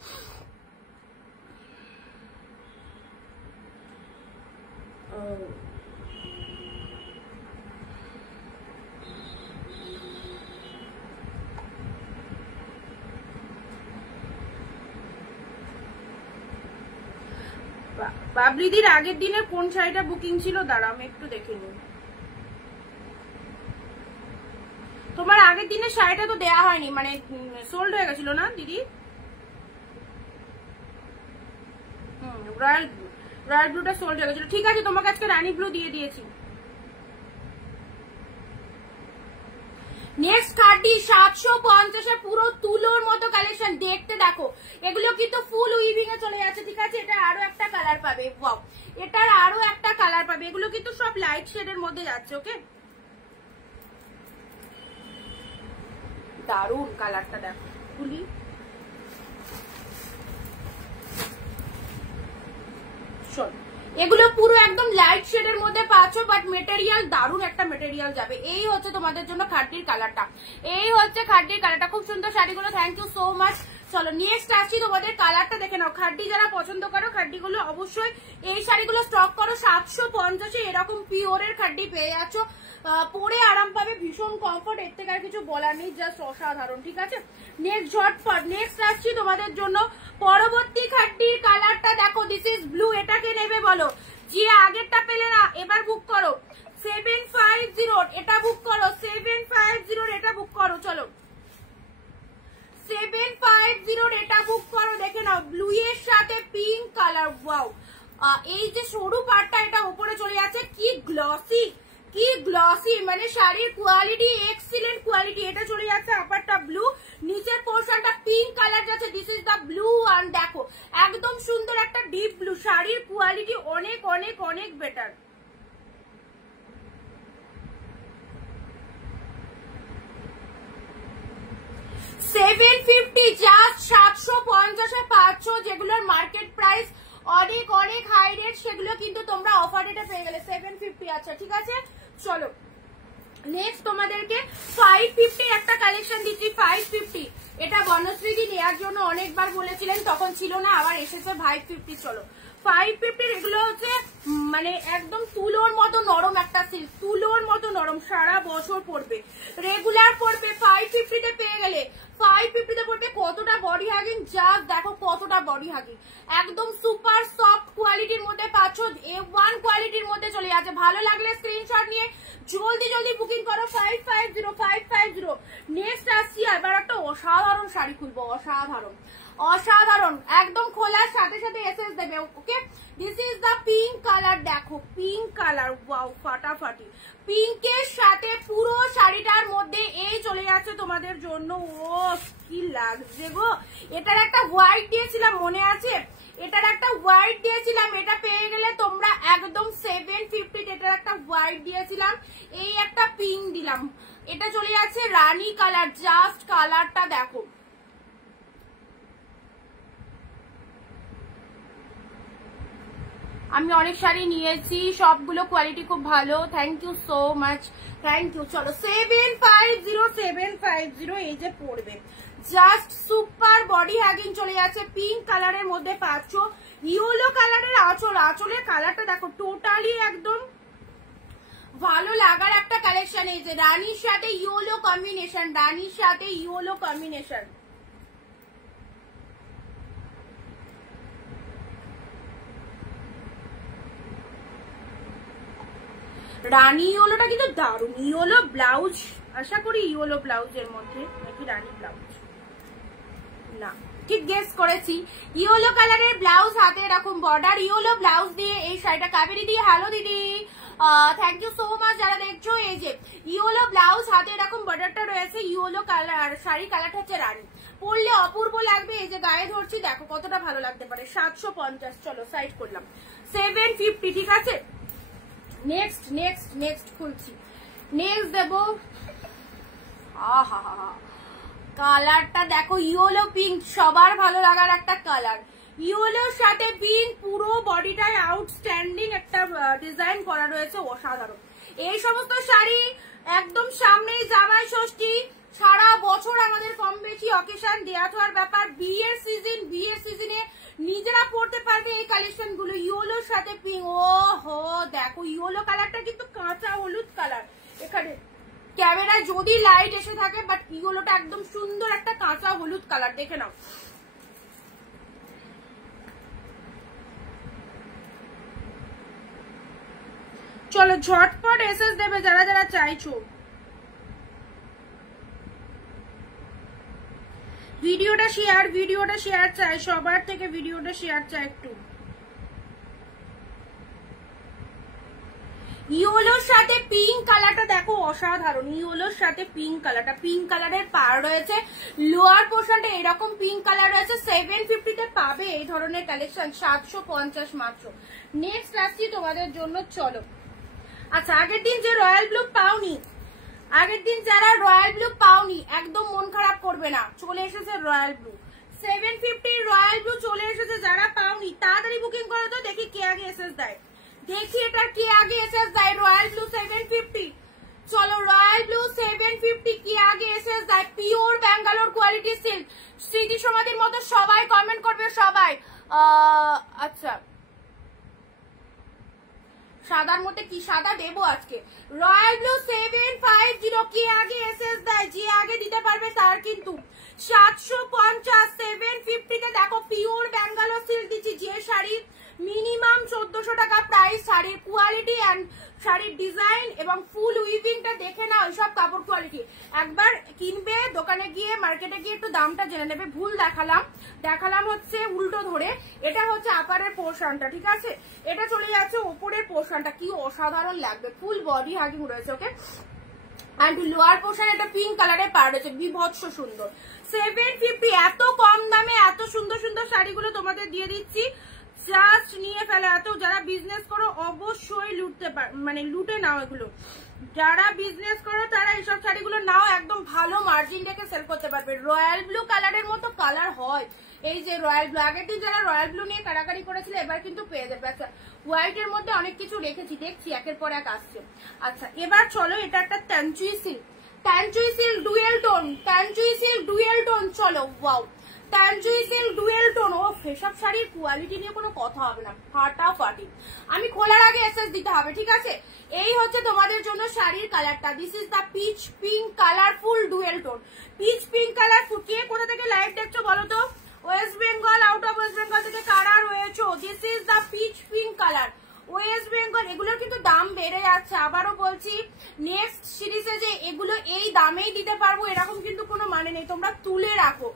বাবলিদির আগের দিনের কোন শাড়িটা বুকিং ছিল দাঁড়া আমি একটু দেখে নিই। তোমার আগের দিনের শাড়িটা তো দেয়া হয়নি, মানে সোল্ড হয়ে গেছিল না দিদি? রয়্যাল ব্লুটা সোল্ড হয়ে গেছিল, ঠিক আছে তোমাকে আজকে রানী ব্লু দিয়ে দিয়েছি। নেক্সট খাড্ডি 750-এ পুরো তুলোর মতো কালেকশন, দেখতে দেখো এগুলো কিন্তু ফুল উইভিং এ চলে যাচ্ছে, ঠিক আছে? এটা আরো একটা কালার পাবে, ওয়াও এটার আরো একটা কালার পাবে। এগুলো কিন্তু সব লাইট শেডের মধ্যে যাচ্ছে, ওকে দারুন কালারটা দেখো, খুলি শোন। এগুলো পুরো একদম লাইট শেডের মধ্যে পাচ্ছ, বাট মেটেরিয়াল দারুন একটা মেটেরিয়াল যাবে। এই হচ্ছে তোমাদের জন্য খাড্ডির কালারটা, এই হচ্ছে খাড্ডির কালারটা, খুব সুন্দর শাড়িগুলো। থ্যাংক ইউ সো মাচ চলো নেক্সট আসছি, তোমাদের কালারটা দেখে নাও। খাড্ডি যারা পছন্দ করো খাড্ডিগুলো অবশ্যই এই শাড়িগুলো স্টক করো। 750 এরকম পিওরের খাড্ডি পেয়ে যাচ্ছ, পরে আরাম পাবে, ভীষণ কমফোর্ট, এর থেকে আর কিছু বলার নেই, জাস্ট অসাধারণ। ঠিক আছে, নেক্সট ঝটপট নেক্সট আসছি তোমাদের জন্য পরবর্তী খাড্ডির কালারটা দেখো, দিস ইজ ব্লু। এটাকে নেবে বলো, যে আগেরটা পেলে না এবার বুক করো। 750 এটা বুক করো, 750 এটা বুক করো। চলো 750 এটা বুক করো। দেখে নাও ব্লু এর সাথে পিঙ্ক কালার, ওয়াও। এই যে সরু পাটটা এটা উপরে চলে যাচ্ছে, কি গ্লসি, কি গ্লসি, মানে শাড়ির কোয়ালিটি এক্সিলেন্ট কোয়ালিটি। এটা চলে যাচ্ছে আপারটা ব্লু, নিচের পোর্শনটা পিঙ্ক কালার যাচ্ছে, this is the blue one. দেখো একদম সুন্দর একটা ডিপ ব্লু, শাড়ির কোয়ালিটি অনেক অনেক অনেক বেটার। জাস্ট 750 পাচ্ছ, যেগুলোর মার্কেট প্রাইস অনেক অনেক হাই রেট, সেগুলো কিন্তু তোমরা অফার রেটে পেয়ে গেলে 750। আচ্ছা ঠিক আছে, চলো নেক্সট তোমাদেরকে 550 একটা কালেকশন দিচ্ছি। 550 এটা বনশ্রীদি নেওয়ার জন্য অনেকবার বলেছিলেন, তখন ছিল না, আবার এসেছে 550। চলো 550 এগুলো হচ্ছে মানে একদম তুলোর মতো নরম একটা সিল্ক, তুলোর মতো নরম, সারা বছর পরবে, রেগুলার পরবে। 550 তে পেয়ে গেলে, 550 তে পড়বে। কতটা বডি হাগিং, জাস্ট দেখো কতটা বডি হাগিং, একদম সুপার সফট কোয়ালিটির মধ্যে পাচ্ছ, A1 কোয়ালিটির মধ্যে চলে যাচ্ছে। ভালো লাগলে স্ক্রিনশট নিয়ে জলদি জলদি বুকিং করো। 550। নেক্সট আসছি, এবার একটা অসাধারণ শাড়ি খুলবো, অসাধারণ অসাধারণ, একদম খোলার সাথে সাথে এসএস দেবে। Okay, this is the pink colour. দেখো পিঙ্ক কালার, ওয়াও ফাটাফাটি, পিঙ্কের সাথে পুরো শাড়িটার মধ্যে এই চলে যাচ্ছে তোমাদের জন্য। ও কি লাগছে গো, এটার একটা হোয়াইট দিয়েছিলাম মনে আছে, এটার একটা হোয়াইট দিয়েছিলাম, এটা পেয়ে গেলে তোমরা একদম 750। এটার একটা হোয়াইট দিয়েছিলাম, এই একটা পিঙ্ক দিলাম, এটা চলে যাচ্ছে রানী কালার। জাস্ট কালারটা দেখো, আমি অনেক শাড়ি নিয়েছি, সবগুলো কোয়ালিটি খুব ভালো, thank you so much, thank you. চলো 750 এই যে পড়বে, জাস্ট সুপার বডি হ্যাগিং চলে যাচ্ছে, পিঙ্ক কালারের মধ্যে পাচ্ছ, ইয়েলো কালারের আঁচল, আঁচলের কালারটা দেখো টোটালি একদম ভালো লাগার একটা কালেকশন। এই যে রানীর সাথে ইয়েলো কম্বিনেশন, রানীর সাথে ইয়েলো কম্বিনেশন। রানী ইয়েলোটা কিন্তু দারুণ, ইয়েলো ব্লাউজ, আশা করি ইয়েলো ব্লাউজের মধ্যে নাকি রানী ব্লাউজ, না ঠিক গেস করেছি, ইয়েলো কালারের ব্লাউজ, হাতে এরকম বর্ডার, ইয়েলো ব্লাউজ দিয়ে এই শাড়িটা। কাবেরী দিয়ে হ্যালো দিদি, থ্যাংক ইউ সো মাচ যারা দেখছো। এই যে ইয়েলো ব্লাউজ, হাতে এরকম বর্ডারটা রয়েছে, ইয়েলো কালার, শাড়ি কালারটা হচ্ছে রানী, পরলে অপূর্ব লাগবে। এই যে গায়ে ধরছি, দেখো কতটা ভালো লাগতে পারে। 750। চলো সাইড করলাম, 750। ঠিক আছে, নেক্সট নেক্সট নেক্সট খুলছি, নেক্সট দেবো। কালারটা দেখো, ইয়েলো পিঙ্ক, সবার ভালো লাগার একটা কালার, ইয়েলোর সাথে পিঙ্ক, পুরো বডিটায় আউটস্ট্যান্ডিং একটা ডিজাইন করা রয়েছে, অসাধারণ। এই সমস্ত শাড়ি একদম সামনেই জামাই ষষ্ঠী, সারা বছর আমাদের কম বেশি অকেশন দেয়া থাকার ব্যাপার, বিয়ের সিজন, বিয়ের সিজনে নিজেরা পড়তে পারবে এই কালেকশন গুলো, ইয়েলোর সাথে পিঙ্ক। ও হো দেখো, ইয়েলো কালারটা কিন্তু কাঁচা হলুদ কালার, এখানে ক্যামেরায় যদি লাইট এসে থাকে, বাট ইয়েলোটা একদম সুন্দর একটা কাঁচা হলুদ কালার, দেখে নাও। চলো ঝটপট এসএস দেবে যারা যারা চাইছো। ভিডিওটা শেয়ার চাই, সবার থেকে ভিডিওটা শেয়ার চাই একটু। ইয়েলোর সাথে পিঙ্ক কালারটা দেখো অসাধারণ, ইয়েলোর সাথে পিঙ্ক কালারটা, পিঙ্ক কালারের পার রয়েছে, লোয়ার পোর্শনটা এরকম পিঙ্ক কালার রয়েছে। 750 তে পাবে এই ধরনের কালেকশন, 750 মাত্র। নেক্সট আসছি তোমাদের জন্য। চলো আচ্ছা, আগের দিন যে রয়্যাল ব্লু পাওনি, আগের দিন যারা রয়্যাল ব্লু পাওনি একদম মন খারাপ করবে না, চলে এসেছে রয়্যাল ব্লু, 750 রয়্যাল ব্লু চলে এসেছে। যারা পাওনি তাড়াতাড়ি বুকিং করো তো, দেখি কে আগে এসএস দেয়, দেখি এটা কে আগে এসএস দেয়। রয়্যাল ব্লু 750, চলো রয়্যাল ব্লু 750 কি আগে এসএস দেয়। পিওর ব্যাঙ্গালোর কোয়ালিটি সিল্ক, স্মৃতি সমাধির মতো সবাই কমেন্ট করবে, সবাই। আচ্ছা, সাদার মধ্যে কি সাদা দেবো আজকে? রয়্যাল ব্লু 750, কে আগে এসএস দেয়, যে আগে দিতে পারবে তার কিন্তু 750। 750 দেখো পিওর ব্যাঙ্গালোর সিল্ক দিচ্ছি, যে শাড়ি মিনিমাম 1400 টাকা প্রাইস। শাড়ির কোয়ালিটি অ্যান্ড শাড়ির ডিজাইন এবং ফুল উইভিংটা দেখে নাও, এইসব কাপড় কোয়ালিটি। একবার কিনবে, দোকানে গিয়ে মার্কেটে গিয়ে একটু দামটা জেনে নেবে। ভুল দেখালাম হচ্ছে উল্টো ধরে। এটা হচ্ছে আপারের পোর্শনটা, ঠিক আছে? এটা চলে যাচ্ছে ওপরের পোর্শনটা, কি অসাধারণ লাগবে, ফুল বডি হাগিং রয়েছে, ওকে? অ্যান্ড লোয়ার পোর্শন এটা পিঙ্ক কালারের পার রয়েছে, বিভৎস সুন্দর। 750, এত কম দামে এত সুন্দর সুন্দর শাড়িগুলো তোমাদের দিয়ে দিচ্ছি, জাস্ট নিয়ে ফেলে। এত যারা বিজনেস করো অবশ্যই লুটে নাও এগুলো। যারা বিজনেস করো তারা এইসব শাড়িগুলো নাও, একদম ভালো মার্জিন রেখে সেল করতে পারবে। রয়্যাল ব্লু কালারের মতো কালার হয় এই যে রয়্যাল ব্লু। আগের দিন যারা রয়্যাল ব্লু নিয়ে কারাকারি করেছিল এবার কিন্তু পেয়ে যাবে। আচ্ছা, হোয়াইট এর মধ্যে অনেক কিছু রেখেছি, দেখছি একের পর এক আসছে। আচ্ছা, এবার চলো, এটা একটা ট্যানচুই সিল্ক, ডুয়েল টোন, চলো। Wow, tanchoi silk dual tone. ও এসব শাড়ির কোয়ালিটি নিয়ে কোনো কথা হবে না, ফাটাফাটি। আমি খোলার আগে এসএস দিতে হবে, ঠিক আছে? এই হচ্ছে তোমাদের জন্য শাড়ির কালারটা। This is the peach pink colourful dual tone, peach pink colour. কে কোথা থেকে লাইভ দেখছো বলো তো? ওয়েস্ট বেঙ্গল, আউট অফ ওয়েস্ট বেঙ্গল থেকে কারা রয়েছে? This is the peach pink colour, West Bengal. এগুলোর কিন্তু দাম বেড়ে যাচ্ছে, আবারও বলছি, নেক্সট সিরিজে যে এগুলো এই দামেই দিতে পারবো এরকম কিন্তু কোনো মানে নেই। তোমরা তুলে রাখো,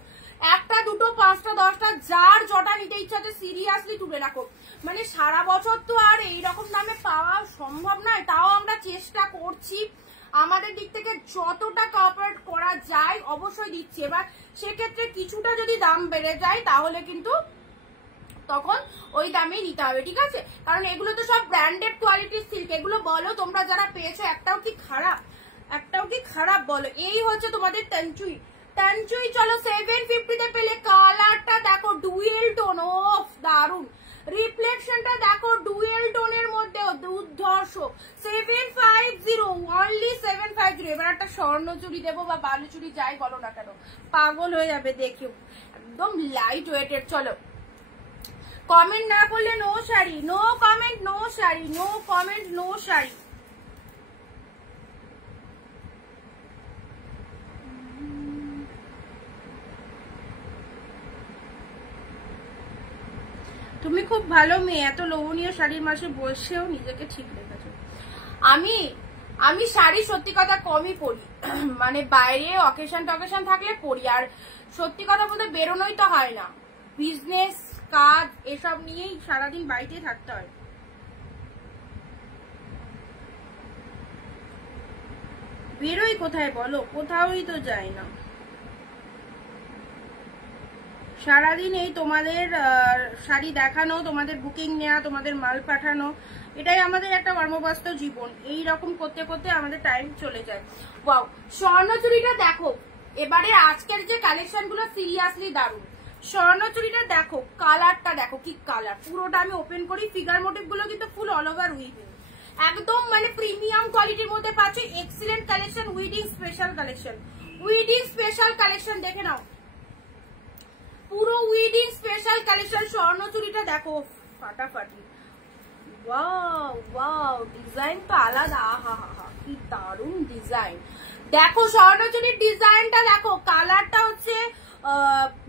একটা দুটো পাঁচটা দশটা যার জটা নিতে ইচ্ছা আছে সিরিয়াসলি তুলে রাখো। মানে সারা বছর তো আর এইরকম দামে পাওয়া সম্ভব নয়, তাও আমরা চেষ্টা করছি আমাদের দিক থেকে যতটা কোঅপারেট করা যায় অবশ্যই দিচ্ছি। এবার সেক্ষেত্রে কিছুটা যদি দাম বেড়ে যায় তাহলে কিন্তু তখন ওই দামেই নিতে হবে, ঠিক আছে? কারণ এগুলো তো সব ব্র্যান্ডেড কোয়ালিটির সিল্ক। এগুলো বলো তোমরা যারা পেয়েছো, একটাও কি খারাপ বলো? এই হচ্ছে তোমাদের ট্যানচুই। চলো 750 পেলে। কালারটা দেখো ডুয়েল টোন, ও দারুন। রিফ্লেকশনটা দেখো ডুয়েল টোনের মধ্যে দুর্ধর্ষ। 750, অনলি 750। এবার একটা স্বর্ণ চুড়ি দেবো বা বালু চুড়ি যাই বলো না কেন, পাগল হয়ে যাবে দেখো, একদম লাইট ওয়েটের। চলো, কমেন্ট না করলে no sari, no comment, no sari, no comment, no sari. তুমি খুব ভালো মেয়ে, এত লোভনীয় শাড়ির মাঝে বসেও নিজেকে ঠিক রেখেছো। আমি শাড়ি সত্যি কথা কমই পরি, মানে বাইরে অকেশন টকেশন থাকলে পরি। আর সত্যি কথা বলতে বেরোনোই তো হয় না, বিজনেস কাজ এসব নিয়েই সারাদিন বাড়িতে থাকতে হয়। বেরোই কোথায় বলো? কোথাওই তো যাই না, সারাদিন এই তোমাদের শাড়ি দেখানো, তোমাদের বুকিং নেওয়া, তোমাদের মাল পাঠানো, এটাই আমাদের একটা কর্মব্যস্ত জীবন। এই রকম করতে করতে আমাদের টাইম চলে যায়। ওয়াও, স্বর্ণচুরিটা দেখো, এবারে আজকের যে কালেকশন গুলো সিরিয়াসলি দারুণ। স্বর্ণচুরিটা দেখো, কালারটা দেখো, কি কালার। পুরোটা আমি ওপেন করি, ফিগার মোটিভ গুলো কিন্তু ফুল অল ওভার উইভিং, একদম মানে প্রিমিয়াম কোয়ালিটির মধ্যে পাচ্ছ। Excellent collection, weeding special collection, দেখে নাও পুরো উইডিং স্পেশাল কালেকশন। স্বর্ণচুরিটা দেখো ফাটাফাটি, ওয়াও ওয়াও, ডিজাইন তো আলাদা, আহা হা, কি দারুণ ডিজাইন। দেখো স্বর্ণচুরির ডিজাইনটা দেখো, কালারটা হচ্ছে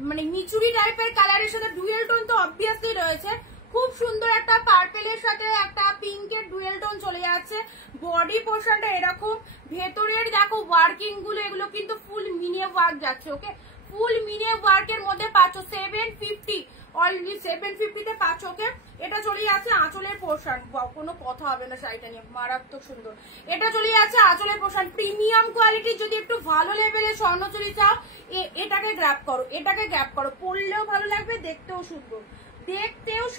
মানে মিচুরি টাইপের কালারের সাথে ডুয়েল টোন তো অবভিয়াসলি রয়েছে। খুব সুন্দর একটা পার্পেলের সাথে একটা পিঙ্কের ডুয়েল টোন চলে যাচ্ছে। বডি পোর্শনটা এরকম, ভেতরের দেখো ওয়ার্কিং গুলো, এগুলো কিন্তু ফুল মিনে ওয়ার্ক যাচ্ছে, ওকে? ফুল মিনে ওয়ার্কের মধ্যে পাচ্ছ 750, অলরেডি 750 তে পাচ্ছ, ওকে? এটা চলে যাচ্ছে আঁচলের পোর্শন, কোনো কথা হবে না শাড়িটা নিয়ে, মারাত্মক সুন্দর। এটা চলে যাচ্ছে আঁচলের পোর্শন, প্রিমিয়াম কোয়ালিটির। যদি একটু ভালো লেভেলের স্বর্ণচুরি চাও এটাকে গ্র্যাব করো, পরলেও ভালো লাগবে, দেখতেও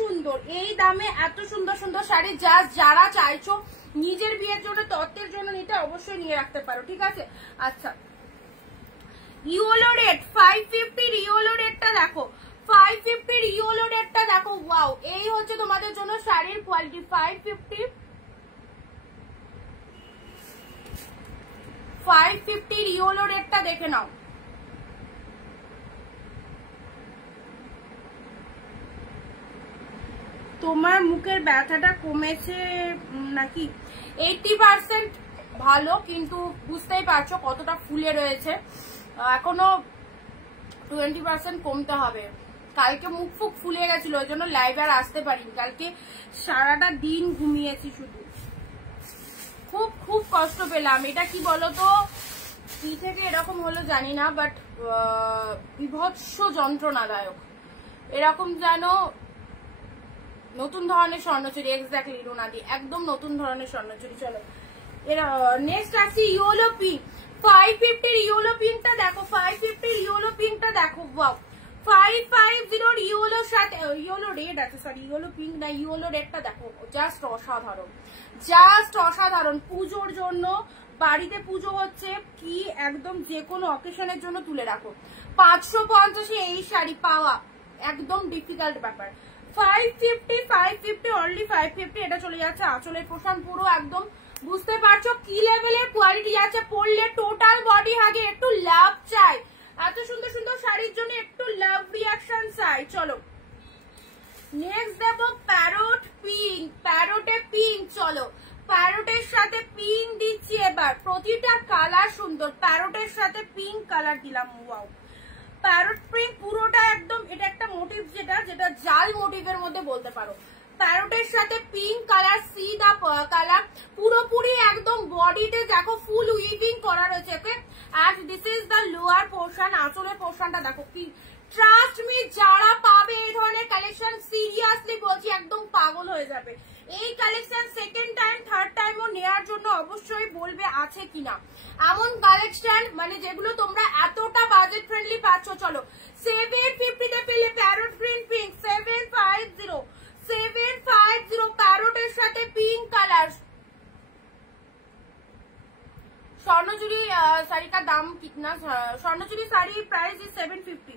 সুন্দর। এই দামে এত সুন্দর সুন্দর শাড়ি যারা চাইছো নিজের বিয়ের জন্য, তত্ত্বের জন্য নিতে, অবশ্যই নিয়ে রাখতে পারো, ঠিক আছে? আচ্ছা, ইয়েলো রেড 550, ইয়েলো রেডটা দেখো, 550 ইয়েলো রেডটা দেখো, ওয়াও। এই হচ্ছে তোমাদের জন্য শাড়ির কোয়ালিটি। 550 ইয়েলো রেডটা দেখে নাও, তোমার মুখের ব্যথাটা কমেছে নাকি? 80% ভালো, কিন্তু বুঝতেই পারছো কতটা ফুলে রয়েছে, এখনো 20% কমতে হবে। কালকে মুখ ফুক ফুলে গেছিল, ওই জন্য লাইভ আর আসতে পারিনি। কালকে সারাটা দিন ঘুমিয়েছি শুধু, খুব খুব কষ্ট পেলাম। এটা কি বলতো, কি থেকে এরকম হলো জানি না, বাট বিভৎস যন্ত্রণাদায়ক। এরকম যেন নতুন ধরনের স্বর্ণচুরি, এক্স্যাক্টলি রুনাদি, একদম নতুন ধরনের স্বর্ণচুরি। চলো নেক্সট আসি ইয়েলো পিঙ্ক। 550 ইয়েলো পিঙ্কটা দেখো, 550 ইয়েলো পিঙ্কটা দেখো, ওয়াও। 550 ইয়েলোর সাথে ইয়েলো রেড আছে, সরি ইয়েলো পিঙ্ক না, ইয়েলো রেডটা দেখো, জাস্ট অসাধারণ, জাস্ট অসাধারণ। পুজোর জন্য, বাড়িতে পুজো হচ্ছে কি, একদম যে কোনো অকেশনের জন্য তুলে রাখো। 550 এই শাড়ি পাওয়া একদম ডিফিকাল্ট ব্যাপার। 550 অনলি 550। এটা চলে যাচ্ছে আঁচলের পোষণ, পুরো একদম বুঝতে পারছো কি লেভেলের কোয়ালিটি আছে। পরলে টোটাল বডি হাগে, একটু লাভ চাই, এত সুন্দর সুন্দর শাড়ির জন্য একটু লাভ রিয়াকশন চাই। চলো নেক্সট দেবো প্যারোট পিঙ্ক, প্যারোটে পিঙ্ক। চলো প্যারোটের সাথে পিঙ্ক দিচ্ছি এবার, প্রতিটা কালার সুন্দর। প্যারোটের সাথে পিঙ্ক কালার দিলাম, ওয়াও। প্যারোট পিঙ্ক পুরোটা একদম, এটা একটা মোটিভ, যেটা যেটা জাল মোটিভের মধ্যে বলতে পারো। প্যারোটের সাথে pink colour, see the colour, পুরোপুরি একদম বডিতে দেখো ফুল উইভিং করা রয়েছে, ওকে। আর this is the lower portion, আঁচলের পোর্শনটা দেখো কি, ট্রাস্ট মি, যারা পাবে এই ধরনের কালেকশন সিরিয়াসলি বলছি একদম পাগল হয়ে যাবে। এই কালেকশন সেকেন্ড টাইম থার্ড টাইমও নেওয়ার জন্য অবশ্যই বলবে আছে কিনা। এমন কালেকশন মানে যেগুলো তোমরা এতটা বাজেট ফ্রেন্ডলি পাচ্ছ। চলো 750 তে পেলে প্যারোট গ্রিন পিঙ্ক, 750 প্যারোটের সাথে পিঙ্ক কালার। স্বর্ণচুরি শাড়ি का दाम कितना? स्वर्णचूरी साड़ी प्राइस इज 750।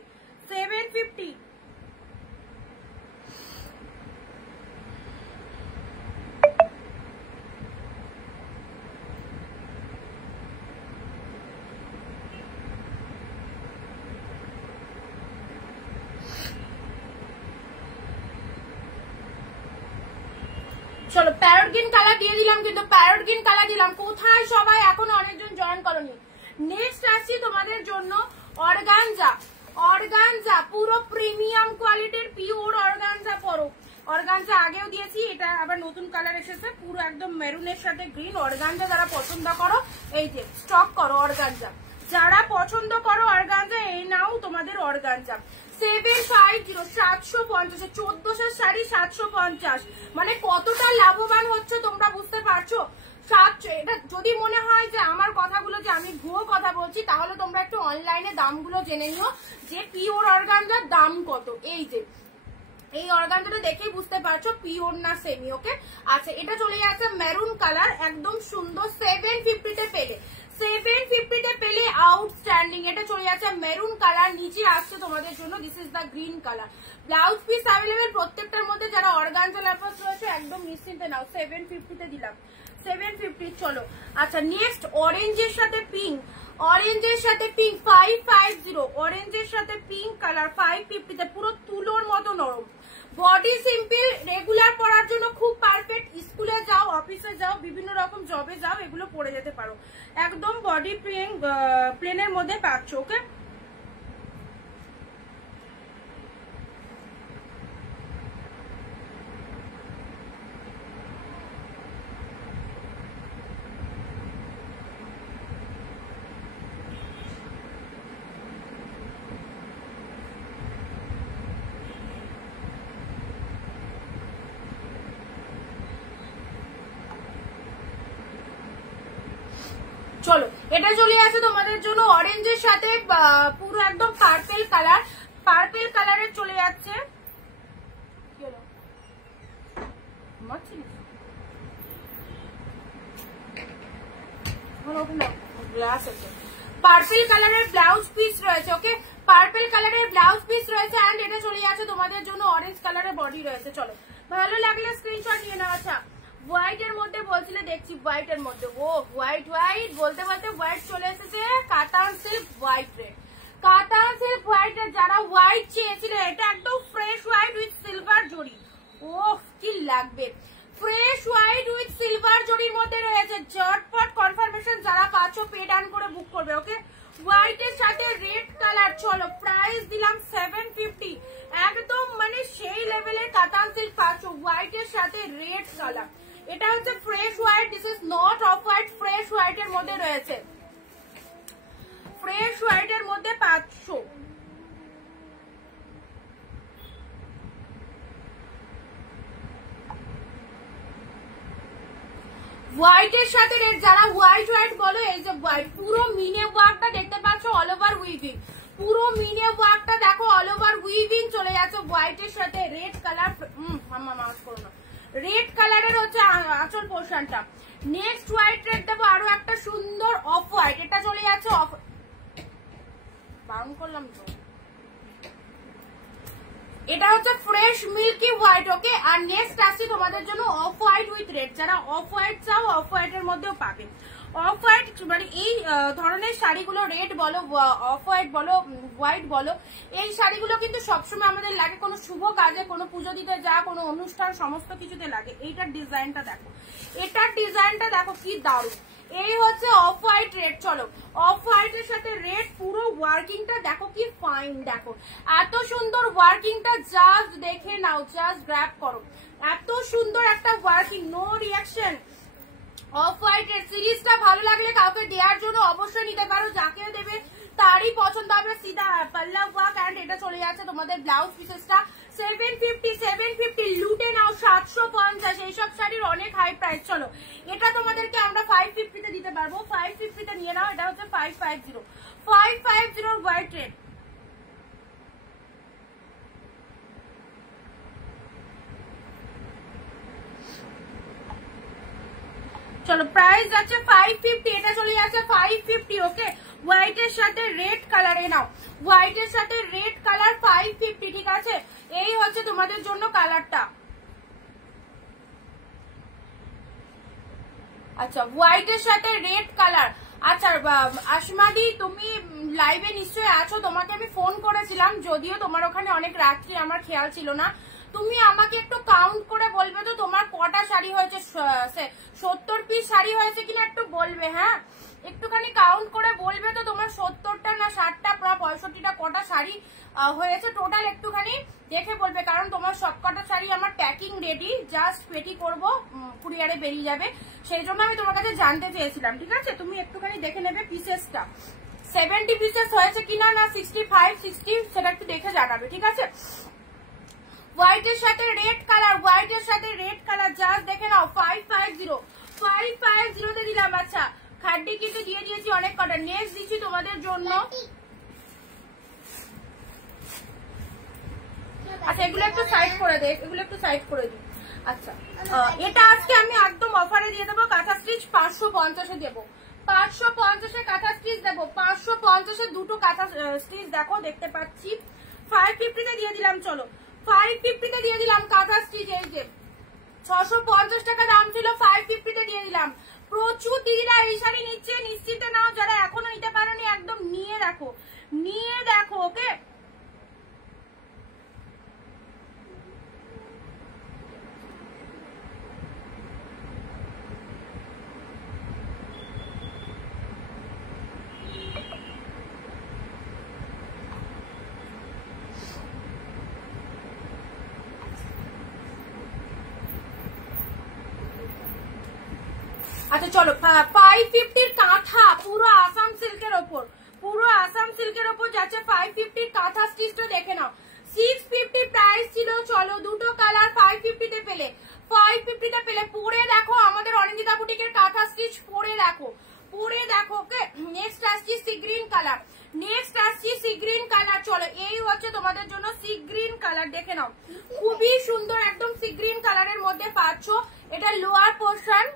চলো প্যারট গ্রিন কালার দিয়ে দিলাম, কিন্তু প্যারট গ্রিন কালার দিলাম কোথায় সবাই, এখনো অনেকজন জয়েন করনি। নেক্সট আসছি তোমাদের জন্য অর্গানজা। অর্গানজা পুরো প্রিমিয়াম কোয়ালিটির পিওর অর্গানজা পরো। অর্গানজা আগেও দিয়েছি, এটা আবার নতুন কালার এসেছে, পুরো একদম মেরুনের সাথে গ্রিন। অর্গানজা যারা পছন্দ করো, এই যে স্টক করো অর্গানজা, যারা পছন্দ করো অর্গানজা, এই নাও তোমাদের অর্গানজা। 750 750, 1400 শাড়ি 750, মানে কতটা লাভবান হচ্ছে তোমরা বুঝতে পারছো। এটা যদি মনে হয় যে আমার কথাগুলো যে আমি ভুয়ো কথা বলছি, তাহলে তোমরা একটু অনলাইনে দামগুলো জেনে নিও যে পিওর অর্গানজার দাম কত। এই যে এই অর্গানজাটা দেখেই বুঝতে পারছো পিওর না সেমি, ওকে। আচ্ছা এটা চলে যাচ্ছে মেরুন কালার, একদম সুন্দর। 750 তে পেলে, 750 তে পেলে আউটস্ট্যান্ডিং। এটা চলে যাচ্ছে মেরুন কালার, নিচে আসছে তোমাদের জন্য this is the green colour. Blouse piece available প্রত্যেকটার মধ্যে। যারা অর্গানজা লাভার্স রয়েছে একদম নিশ্চিন্তে নাও, 750 তে দিলাম, 750। চলো আচ্ছা নেক্সট অরেঞ্জের সাথে পিঙ্ক, অরেঞ্জের সাথে পিঙ্ক 550, অরেঞ্জের সাথে পিঙ্ক কালার 550 তে, পুরো তুলোর মতো নরম। বডি সিম্পল, রেগুলার পরার জন্য খুব পারফেক্ট। স্কুলে যাও, অফিসে যাও, বিভিন্ন রকম জবে যাও, এগুলো পরে যেতে পারো। একদম বডি প্লেনের মধ্যে পাচ্ছ, ওকে। চলো এটা চলে আসে তোমাদের জন্য অরেঞ্জের সাথে পুরো একদম পার্পেল কালার, পার্পেল কালারের চলে যাচ্ছে। পার্পেল কালারের ব্লাউজ পিস রয়েছে, ওকে। পার্পেল কালারের ব্লাউজ পিস রয়েছে, এন্ড এটা চলে যাচ্ছে তোমাদের জন্য অরেঞ্জ কালারের বডি রয়েছে। চলো ভালো লাগলে স্ক্রিনশট নিয়ে নাও। আচ্ছা হোয়াইট এর মধ্যে বলছিলে, দেখছি হোয়াইট এর মধ্যে, ও হোয়াইট হোয়াইট বলতে বলতে হোয়াইট চলে এসেছে। কাতান সিল্ক হোয়াইট রেড, কাতান সিল্ক হোয়াইট রেড। যারা হোয়াইট চেয়েছিলে, এটা একদম ফ্রেশ হোয়াইট উইথ সিলভার জড়ি, ও কি লাগবে। ফ্রেশ হোয়াইট উইথ সিলভার জরির মধ্যে রয়েছে, ঝটপট কনফার্মেশন যারা পাচ্ছ পে ডান করে বুক করবে। ওকে, হোয়াইটের সাথে রেড কালার। চলো প্রাইস দিলাম 750, একদম মানে সেই লেভেলের কাতান সিল্ক পাচ্ছ হোয়াইটের সাথে রেড কালার। এটা হচ্ছে fresh white, this is not off white, fresh হোয়াইটের মধ্যে রয়েছে, ফ্রেশ হোয়াইটের মধ্যে পাচ্ছ। হোয়াইটের সাথে রেড, যারা হোয়াইট হোয়াইট বলো, এই যে হোয়াইট পুরো মিনে ওয়ার্কটা দেখতে পাচ্ছ, অল ওভার উইভিং, পুরো মিনে ওয়ার্কটা দেখো অল ওভার উইভিং চলে যাচ্ছে হোয়াইটের সাথে রেড কালার। মাউস করো না, রেড কালারের হচ্ছে আঁচল পোর্শনটা। নেক্সট হোয়াইট রেড দেবো, আরো একটা সুন্দর অফ হোয়াইট, এটা চলে যাচ্ছে অফ, বাউন্ড করলাম তো, এটা হচ্ছে ফ্রেশ মিল্কি হোয়াইট। ওকে, আর নেক্সট আসছে তোমাদের জন্য অফ হোয়াইট উইথ রেড, যারা অফ হোয়াইট চাও অফ হোয়াইটের মধ্যেও পাবে। অফ হোয়াইট মানে এই ধরনের শাড়িগুলো, রেড বলো, অফ হোয়াইট বলো, হোয়াইট বলো, এই শাড়িগুলো কিন্তু সবসময় আমাদের লাগে কোনো শুভ কাজে, কোনো পুজো দিতে যা, কোনো অনুষ্ঠান, সমস্ত কিছুতে লাগে। এইটার ডিজাইনটা দেখো, এটার ডিজাইনটা দেখো কি দারুণ। এই হচ্ছে অফ হোয়াইট রেড। চলো অফ হোয়াইটের সাথে রেড, পুরো ওয়ার্কিংটা দেখো কি ফাইন, দেখো এত সুন্দর ওয়ার্কিংটা, জাস্ট দেখে নাও, জাস্ট গ্র্যাব করো, এত সুন্দর একটা working, no reaction. Off white এর সিরিজটা ভালো লাগলে কাউকে দেওয়ার জন্য অবশ্যই নিতে পারো, যাকে দেবে তারই পছন্দ হবে। সিধা পাল্লা ওয়ার্ক, এন্ড এটা চলে যাচ্ছে তোমাদের ব্লাউজ পিসেসটা 750 লুটে নাও 750, এইসব শাড়ির অনেক হাই প্রাইস। চলো এটা তোমাদেরকে আমরা 550 তে দিতে পারবো, 550 তে নিয়ে নাও। এটা হচ্ছে 550 হোয়াইট রেড। চলো প্রাইস আছে 550, এটা চলে যাচ্ছে 550। ওকে, হোয়াইটের সাথে রেড কালারে নাও, হোয়াইটের সাথে রেড কালার 550, ঠিক আছে। এই হচ্ছে তোমাদের জন্য কালারটা। আচ্ছা, হোয়াইটের সাথে রেড কালার। আচ্ছা আসমাদি, তুমি লাইভে নিশ্চয়ই আছো, তোমাকে আমি ফোন করেছিলাম, যদিও তোমার ওখানে অনেক রাত্রি, আমার খেয়াল ছিল না। তুমি আমাকে একটু কাউন্ট করে বলবে তো তোমার কটা শাড়ি হয়েছে, 70 পিস শাড়ি হয়েছে কিনা একটু বলবে। হ্যাঁ, একটুখানি কাউন্ট করে বলবে তো তোমার 70টা না 60টা না 65টা কটা শাড়ি হয়েছে টোটাল, একটুখানি দেখে বলবে, কারণ তোমার সবকটা শাড়ি আমার প্যাকিং রেডি, জাস্ট পেটি করব, কুরিয়ারে বেরিয়ে যাবে, সেই জন্য আমি তোমার কাছে জানতে চেয়েছিলাম। ঠিক আছে, তুমি একটুখানি দেখে নেবে পিসেসটা 70 পিসেস হয়েছে কিনা, না 65 60, সেটা একটু দেখে জানাবে। ঠিক আছে, হোয়াইটের সাথে রেড কালার, হোয়াইটের সাথে রেড কালার, জাস্ট দেখে নাও 550 তে দিলাম। আচ্ছা, খাড্ডি কিন্তু দিয়ে দিয়েছি অনেক কটা। নেক্সট দিচ্ছি তোমাদের জন্য, আচ্ছা এগুলো একটু সাইড করে দে, এগুলো একটু সাইড করে দিই। আচ্ছা, এটা আজকে আমি একদম অফারে দিয়ে দেবো, কাঁথা স্টিচ 550 দেবো, 550 কাঁথা স্টিচ দেবো, 550 দুটো কাঁথা স্টিচ দেখো, দেখতে পাচ্ছি। 550 তে দিয়ে দিলাম। চলো 550 তে দিয়ে দিলাম কাঁথা স্টিচ। এই যে 650 টাকা দাম ছিল, 550 তে দিয়ে দিলাম। প্রচুর দিদিরা এই শাড়ি নিচ্ছে, নিশ্চিতে নাও, যারা এখনো নিতে পারোনি একদম নিয়ে রাখো, নিয়ে দেখো। ওকে, আচ্ছা চলো 550 কাঁথা, পুরো আসাম সিল্কের ওপর, পুরো আসাম সিল্কের ওপর যাচ্ছে 550 কাঁথা স্টিচটা দেখে নাও। 650 প্রাইস ছিল। চলো দুটো কালার 550 তে পেলে, 550 তে পেলে। পরে দেখো আমাদের অনিন্দিতা বুটিকের কাঁথা স্টিচ, পরে দেখো, পরে দেখো। ওকে, নেক্সট আসছি সি গ্রিন কালার, নেক্সট আসছি সি গ্রিন কালার। চলো এই হচ্ছে তোমাদের জন্য সি গ্রিন কালার, দেখে নাও, খুবই সুন্দর একদম সি গ্রিন কালারের মধ্যে পাচ্ছ। এটা লোয়ার পোর্শন।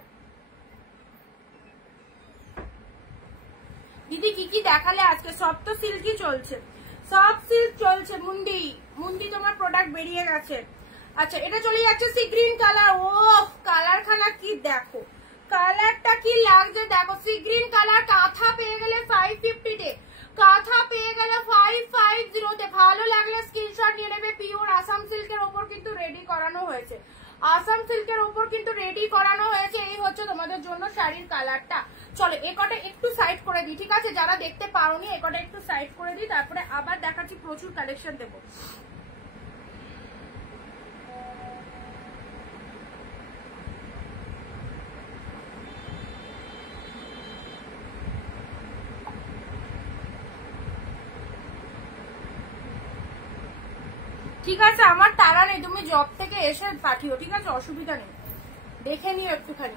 দিদি কি কি দেখালে আজকে? সব তো সিল্কই চলছে, সব সিল্ক চলছে। মুন্ডি, মুন্ডি তোমার প্রোডাক্ট বেরিয়ে গেছে। আচ্ছা, এটা চলে যাচ্ছে সি গ্রিন কালার। ও কালার খানা কি দেখো, কালারটা কি লাগছে দেখো। সি গ্রিন কালার, কাঁথা পেয়ে গেলে 550 তে, কাঁথা পেয়ে গেলে 550 তে। ভালো লাগলে স্ক্রিনশট নিয়ে নেবে। পিওর আসাম সিল্কের ওপর কিন্তু রেডি করানো হয়েছে। আসাম সিল্কের উপর কিন্তু রেডি করানো হয়েছে। এই হচ্ছে তোমাদের জন্য শাড়ির কালারটা। চলো একটা একটু সাইড করে দিই, ঠিক আছে? যারা দেখতে পারোনি একটা একটু সাইড করে দিই, তারপরে আবার দেখাচ্ছি, প্রচুর কালেকশন দেবো। ঠিক আছে, আমার তাড়া নেই, তুমি জব থেকে এসে পাঠিও, ঠিক আছে? অসুবিধা নেই, দেখে নিও একটুখানি।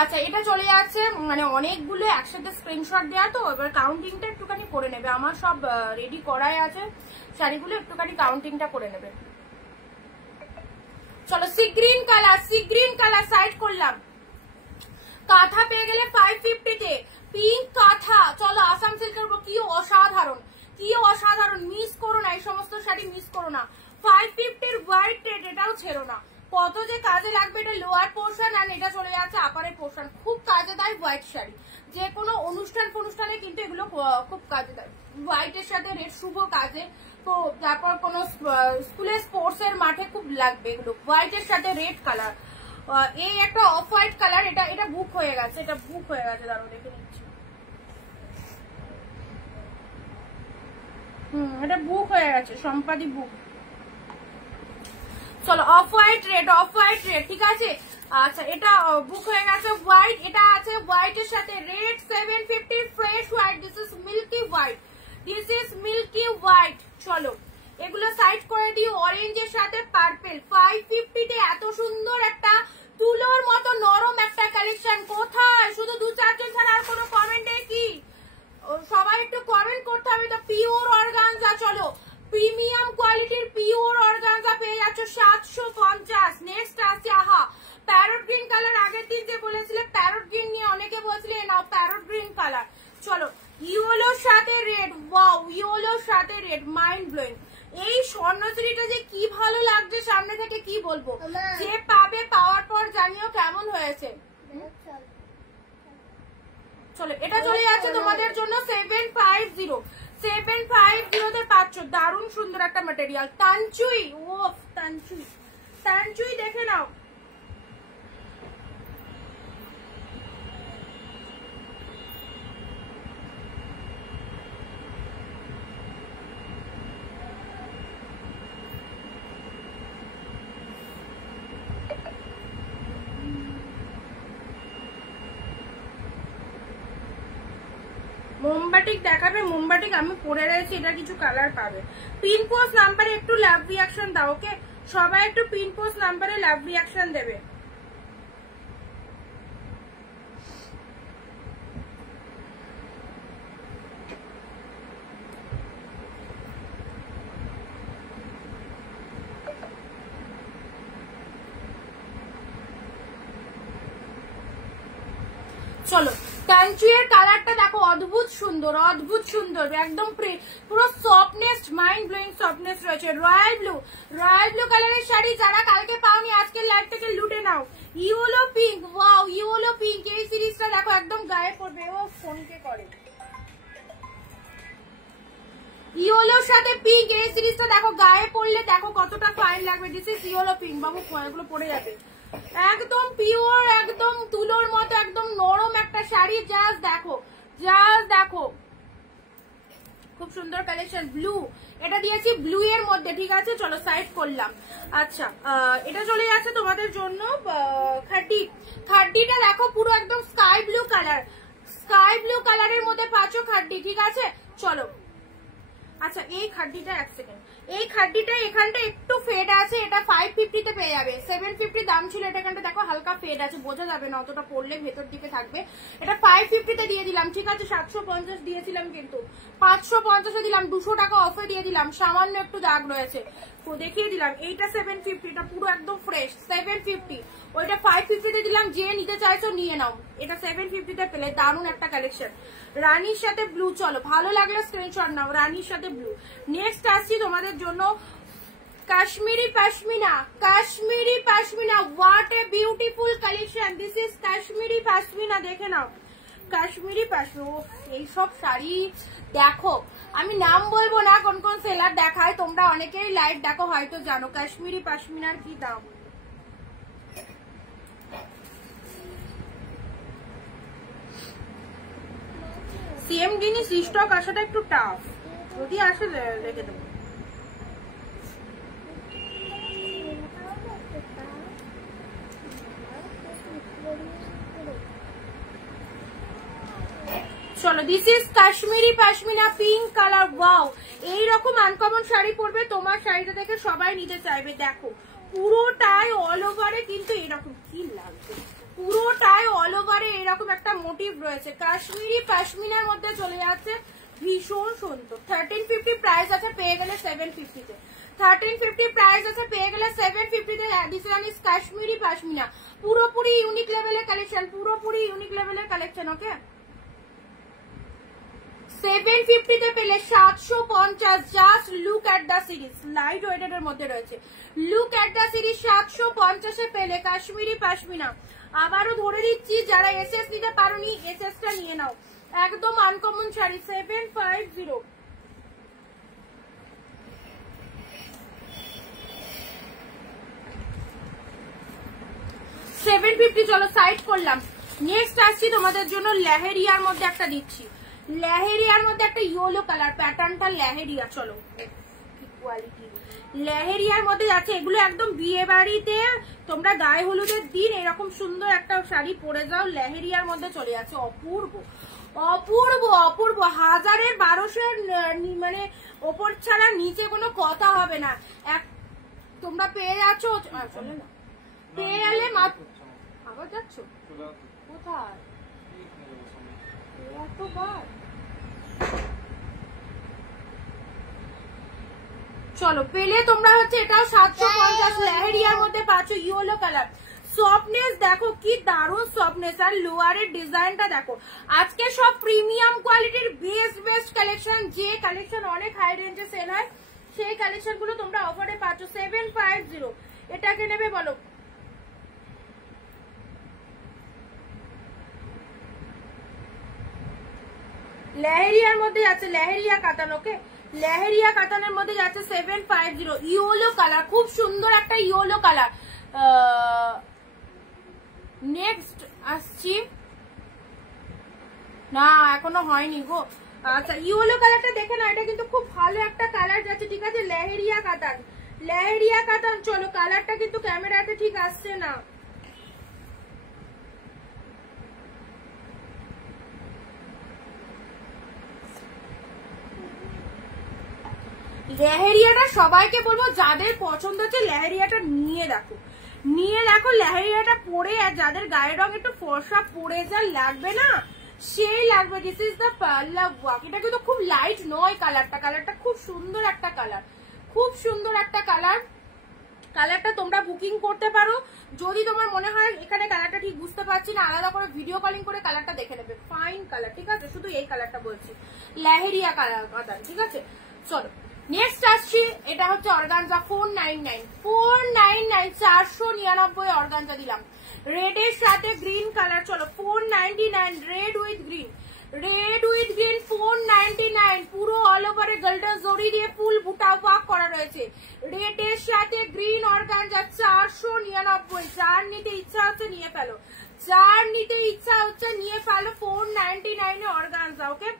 আচ্ছা, এটা চলে যাচ্ছে, মানে অনেকগুলো একসাথে স্ক্রিনশট দেওয়া, তো এবার কাউন্টিংটা একটুখানি করে নেবে। আমার সব রেডি করাই আছে শাড়িগুলো, একটুখানি কাউন্টিংটা করে নেবে। চলো, সি গ্রিন কালার সাইড করলাম। কাঁথা পেয়ে গেলে 550-তে, পিঙ্ক কাঁথা। চলো, আসাম সিল্কের উপর কি অসাধারণ, কি অসাধারণ, মিস করো না, এই সমস্ত শাড়ি মিস করো না। 550-র হোয়াইট রেড, এটাও ছেড়ো না, কত যে কাজে লাগবে। এটা লোয়ার পোর্শন আর এটা চলে যাচ্ছে আপারের পোর্শন, খুব কাজে দেয় হোয়াইট শাড়ি। যে কোনো অনুষ্ঠানে কিন্তু এগুলো খুব কাজে দেয়। হোয়াইটের সাথে রেড শুভ কাজে, তো তারপর কোনো স্কুলে স্পোর্টস এর মাঠে খুব লাগবে এগুলো। হোয়াইটের সাথে রেড কালার, এই একটা অফ হোয়াইট কালার, এটা বুক হয়ে গেছে, দাঁড়াও দেখে নিচ্ছি। এটা বুক হয়ে গেছে, সম্পাদি বুক। চলো, অফ হোয়াইট রেড, ঠিক আছে? আচ্ছা, এটা বুক হয়ে গেছে হোয়াইট। এটা আছে হোয়াইটের সাথে red, 750 fresh white. This is milky white. চলো, এগুলো সাইড করে দিই। অরেঞ্জের সাথে পার্পেল, 550-তে এত সুন্দর একটা তুলোর মতো নরম একটা কালেকশন। কোথায়? শুধু 2-4 জন ছাড়া আর কোনো কমেন্টে কি? সবাই একটু কমেন্ট করতে হবে তো। পিওর অর্গানজা, চলো, প্রিমিয়াম কোয়ালিটির পিওর অর্গানজা পেয়ে যাচ্ছ 750। নেক্সট আছে, আহা, প্যারট গ্রিন কালার। আগের দিন যে বলেছিলে প্যারট গ্রিন নিয়ে অনেকে বলছিলে, নাও প্যারট গ্রিন কালার। চলো, ইয়েলোর সাথে রেড, ওয়াও, ইয়েলোর সাথে রেড, মাইন্ড ব্লোয়িং। এই স্বর্ণচুরিটা যে কি ভালো লাগছে সামনে থেকে, কি বলবো। যে পাবে, পাওয়ার পর জানিও কেমন হয়েছে। চলো, এটা চলে যাচ্ছে তোমাদের জন্য 750-তে পাচ্ছ। দারুণ সুন্দর একটা ম্যাটেরিয়াল, তানচুই। ও তানচুই দেখে নাও। মোমবাটিক দেখাবে, মোমবাটিক আমি পরে রয়েছি, এটা কিছু কালার পাবে। পিন পোস্ট নাম্বারে একটু লাভ রিয়াকশন দাও, ওকে? সবাই একটু পিন পোস্ট নাম্বারে লাভ রিয়াকশন দেবে। চলো, কাঞ্চুয়ের কালারটা দেখো, অদ্ভুত সুন্দর, একদম পুরো সফটনেস, মাইন্ড ব্লোয়িং সফটনেস রয়েছে। রয়্যাল ব্লু কালারের শাড়ি যারা কালকে পাওনি, আজকের লাইভ থেকে লুটে নাও। Yellow pink, wow, yellow pink, এই সিরিজটা দেখো একদম গায়ে পড়বে। ও ফোনকে করে ইয়েলোর সাথে পিঙ্ক, এই সিরিজটা দেখো গায়ে পড়লে দেখো কতটা ফাইন লাগবে। This is yellow pink. বাবু, এগুলো পড়ে যাবে। একদম পিওর, একদম তুলোর মতো, একদম নরম একটা শাড়ি। জাস্ট দেখো, খুব সুন্দর কালেকশন। ব্লু, এটা দিয়েছি ব্লু এর মধ্যে, ঠিক আছে? চলো, সাইড করলাম। আচ্ছা, এটা চলে যাচ্ছে তোমাদের জন্য খাড্ডিটা দেখো, পুরো একদম স্কাই ব্লু কালারের মধ্যে পাচ্ছ খাড্ডি, ঠিক আছে? চলো, আচ্ছা, এই খাড্ডিটা, এক সেকেন্ড, এই খাড্ডিটা এখানটা একটু ফেড আছে, এটা 550-তে পেয়ে যাবে। 750 দাম ছিল, এটা এখানটা দেখো হালকা ফেড আছে, বোঝা যাবে না অতটা, পড়লে ভেতর দিকে থাকবে। এটা 550-তে দিয়ে দিলাম, ঠিক আছে? 750 দিয়েছিলাম, কিন্তু 550-এ দিলাম, 200 টাকা অফে দিয়ে দিলাম। সামান্য একটু দাগ রয়েছে তো দেখিয়ে দিলাম। এইটা 750, এটা পুরো একদম ফ্রেশ 750। ওইটা 550-তে দিলাম, যে নিতে চাইছো নিয়ে নাও। এটা 750-তে পেলে দারুণ একটা কালেকশন। রানীর সাথে ব্লু, চলো, ভালো লাগলে স্ক্রিনশট নাও। রানীর সাথে ব্লু। নেক্সট আসছি তোমাদের জন্য Kashmiri pashmina. What a beautiful collection. This is Kashmiri pashmina, দেখে নাও। কাশ্মীরি পশমিনা, এইসব শাড়ি দেখো, আমি নাম বলবো না কোন কোন সেলার দেখায়, তোমরা অনেকেই লাইভ দেখো, হয়তো জানো কাশ্মীরি পশমিনার কি দাম। সেম জিনিস স্টক আসাটা একটু টাফ, যদি আসে রেখে দেবো। চলো, this is Kashmiri pashmina pink colour. Wow, এইরকম আনকমন শাড়ি পরবে, তোমার শাড়িটা দেখে সবাই নিতে চাইবে। দেখো পুরোটাই অল ওভারে কিন্তু এরকম, কি লাগছে, পুরোটাই অল ওভারে এরকম একটা মোটিভ রয়েছে। কাশ্মীরি পশমিনার মধ্যে চলে যাচ্ছে, ভীষণ সুন্দর। 1350 প্রাইস আছে, পেয়ে গেলে 750 তে। 1350 প্রাইস আছে, পেয়ে গেলে 750 তে। This one is Kashmiri pashmina, পুরোপুরি ইউনিক লেভেলের কালেকশন, পুরোপুরি ইউনিক লেভেলের কালেকশন। ওকে, 750 তে পেলে 750। Just look at the series, light weighted এর মধ্যে রয়েছে। লুক এট দা সিরিজ, 750 এ পেলে কাশ্মীরি পশমিনা। আবারও ধরে দিচ্ছি, যারা এসএস নিতে পারোনি এসএস টা নিয়ে নাও, একদম আনকমন শাড়ি। 750, 750। চলো সাইড করলাম। নেক্সট আসছি তোমাদের জন্য লেহেরিয়ার মধ্যে একটা দিচ্ছি, লেহেরিয়ার মধ্যে একটা ইয়েলো কালার, প্যাটার্নটা লেহেরিয়া। চলো, কি কোয়ালিটি, লেহেরিয়ার মধ্যে যাচ্ছে। এগুলো একদম বিয়ে বাড়িতে তোমরা গায়ে হলুদের দিন এরকম সুন্দর একটা শাড়ি পরে যাও, লেহেরিয়ার মধ্যে চলে যাচ্ছে। অপূর্ব অপূর্ব অপূর্ব, 1000-এর 1200-এর মানে ওপর ছাড়া নিচে কোনো কথা হবে না। তোমরা পেয়ে যাচ্ছ, চলে না পেয়ে গেলে আবার যাচ্ছ কোথায় এতবার। চলো, পেলে তোমরা হচ্ছে এটাও 750, লেহেরিয়ার মধ্যে পাচ্ছ, ইয়েলো কালার। সফটনেস দেখো কি দারুণ সফটনেস, আর লোয়ারের ডিজাইনটা দেখো। আজকে সব প্রিমিয়াম কোয়ালিটির বেস্ট কালেকশন, যে কালেকশন অনেক হাই রেঞ্জে সেল হয়, সেই কালেকশন গুলো তোমরা অফারে পাচ্ছ। 750, এটাকে নেবে বলো। লেহেরিয়ার মধ্যে যাচ্ছে, লেহেরিয়া কাতান। ওকে, লেহেরিয়া কাতানের মধ্যে যাচ্ছে 750, ইয়েলো কালার, খুব সুন্দর একটা ইয়েলো কালার। নেক্সট আসছি, না এখনো হয়নি গো। আচ্ছা, ইয়েলো কালারটা দেখে না, এটা কিন্তু খুব ভালো একটা কালার যাচ্ছে। ঠিক আছে, লেহেরিয়া কাতান, লেহেরিয়া কাতান। চলো, কালারটা কিন্তু ক্যামেরাতে ঠিক আসছে না। লেহেরিয়াটা সবাইকে বলবো, যাদের পছন্দ হচ্ছে লেহেরিয়াটা নিয়ে দেখো, নিয়ে দেখো লেহেরিয়াটা পরে। আর যাদের গায়ের রং একটু ফর্সা পরে যা লাগবে না, সেই লাগবে। This is the parlour work. এটা কিন্তু খুব লাইট নয় কালারটা, কালারটা খুব সুন্দর একটা কালার, খুব সুন্দর একটা কালার। কালারটা তোমরা বুকিং করতে পারো, যদি তোমার মনে হয় এখানে কালারটা ঠিক বুঝতে পারছি না, আলাদা করে ভিডিও কলিং করে কালারটা দেখে নেবে। ফাইন কালার, ঠিক আছে, শুধু এই কালারটা বলছি, লেহেরিয়া কালার কাতান। ঠিক আছে, চলো নেক্সট আসছি। এটা হচ্ছে অর্গানজা, 499, 499 অর্গানজা দিলাম। রেড এর সাথে গ্রিন কালার। চলো, 499, red with green, red with green, 499। পুরো অল ওভারে গোল্ডেন জরি দিয়ে ফুল বুটা ওয়ার্ক করা রয়েছে। রেড এর সাথে গ্রিন অর্গানজা, 499। যার নিতে ইচ্ছা হচ্ছে নিয়ে ফেলো, যার নিতে ইচ্ছা হচ্ছে নিয়ে ফেলো। 499 অর্গানজা। ওকে,